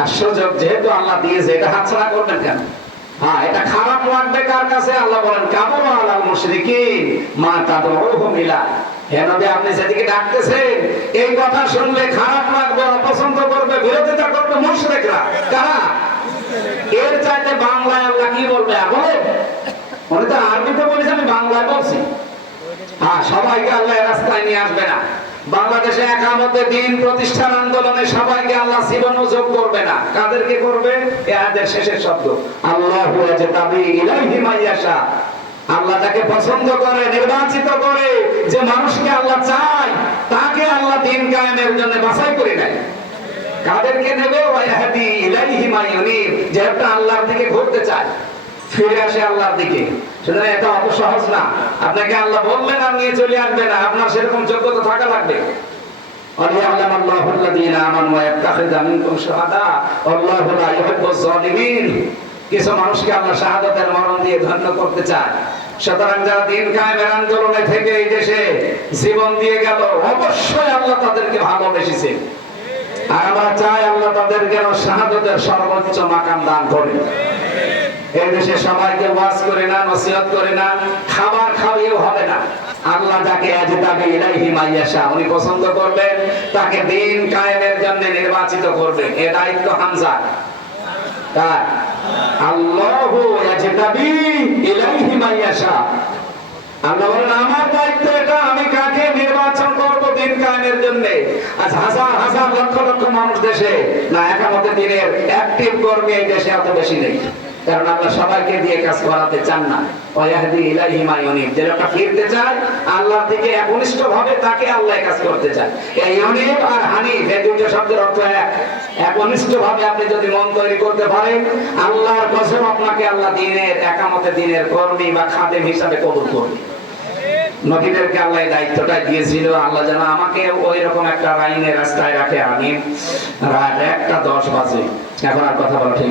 আর সুযোগ যেহেতু আল্লাহ দিয়েছে, এটা হাতছাড়া করবেন কেন? হ্যাঁ, এটা খারাপ লাগবে কার কাছে? আল্লাহ বলেন কাবুরা আলাল মুশরিকিন মা তাদউহুম ইলাইহি। হে নবী, আপনি যেদিকে ডাকতেছেন এই কথা শুনলে খারাপ লাগবে, অপছন্দ করবে, বিরোধিতা করবে মুশরিকরা। কারা? এর চাইতে বাংলায় আল্লাহ কি বলবে? বলেন, উনি তো আরবিতে বলেছে, আমি বাংলায় বলছি। হ্যাঁ, সবাইকে আল্লাহ রাস্তায় নিয়ে আসবে না। বাংলাদেশে একামতে দিন প্রতিষ্ঠান আন্দোলনে সবাইকে আল্লাহ জীবন যোগ করবে না। কাদেরকে করবে? এদের শেষের শব্দ আল্লাহু ইয়াজতাবি ইলাইহি মাইয়াশা। আল্লাহ যাকে পছন্দ করে, নির্বাচিত করে, যে মানুষকে আল্লাহ চায়, তাকে আল্লাহ দিন কায়েমের জন্য বাছাই করে নেয়। কাদেরকে নেবে? ওয়াহদি ইলাইহি মাইয়ুনিব, যে একটা আল্লাহর দিকে ঘুরতে চায়, ফিরে আসে আল্লাহর দিকে। সুতরাং এটা অত সহজ না। আপনাকে আল্লাহ বললেন আর নিয়ে চলে আসবে না, আপনার সেরকম যোগ্যতা থাকা লাগবে। কিছু মানুষকে আল্লাহ শাহাদাতের মরণ দিয়ে ধন্য করতে চায়। সুতরাং যারা দিন কায়েমের আন্দোলনে থেকে এই দেশে জীবন দিয়ে গেল, অবশ্যই আল্লাহ তাদেরকে ভালোবেসেছে। আর আমরা চাই আল্লাহ তাদেরকে শাহাদাতের সর্বোচ্চ মাকাম দান করেন। এই দেশে সবাইকে ওয়াজ করে না, নসিহত করে না, খাবার খাওয়িও হবে না। আল্লাহ যাকে ইয়াজতাবি ইলাইহি মাইয়াশা, উনি পছন্দ করবেন, তাকে দিন কায়েমের জন্য নির্বাচিত করবেন। এই দায়িত্ব হামজা কার? আল্লাহু ইয়াজতাবি ইলাইহি মাইয়াশা। আল্লাহ বলেন আমার দায়িত্ব এটা, আমি কাকে নির্বাচন করব দিন কায়েমের জন্য। আজ হাজার হাজার লক্ষ লক্ষ মানুষ দেশে না একামতে দিনের অ্যাক্টিভ কর্মী এই দেশে এত বেশি নেই। কারণ আল্লাহ সবাইকে দিয়ে কাজ করাতে চান না। ওয়াহদি ইলাইহি মাইয়ুনিব, যে লোকটা ফিরতে চায় আল্লাহর দিকে একনিষ্ঠভাবে, তাকে আল্লাহ কাজ করতে চায়। এই ইউনিব আর হানিফ, এই দুটো শব্দের অর্থ এক। একনিষ্ঠভাবে আপনি যদি মন তৈরি করতে পারেন, আল্লাহর কসম আপনাকে আল্লাহ দিনের একামতে দিনের কর্মী বা খাদেম হিসাবে কবুল করবে। নবীদেরকে আল্লাহ এই দায়িত্বটা দিয়েছিল। আল্লাহ যেন আমাকে ওই রকম একটা লাইনের রাস্তায় রাখে। আমি রাত 1:10 বাজে, এখন আর কথা বলা ঠিক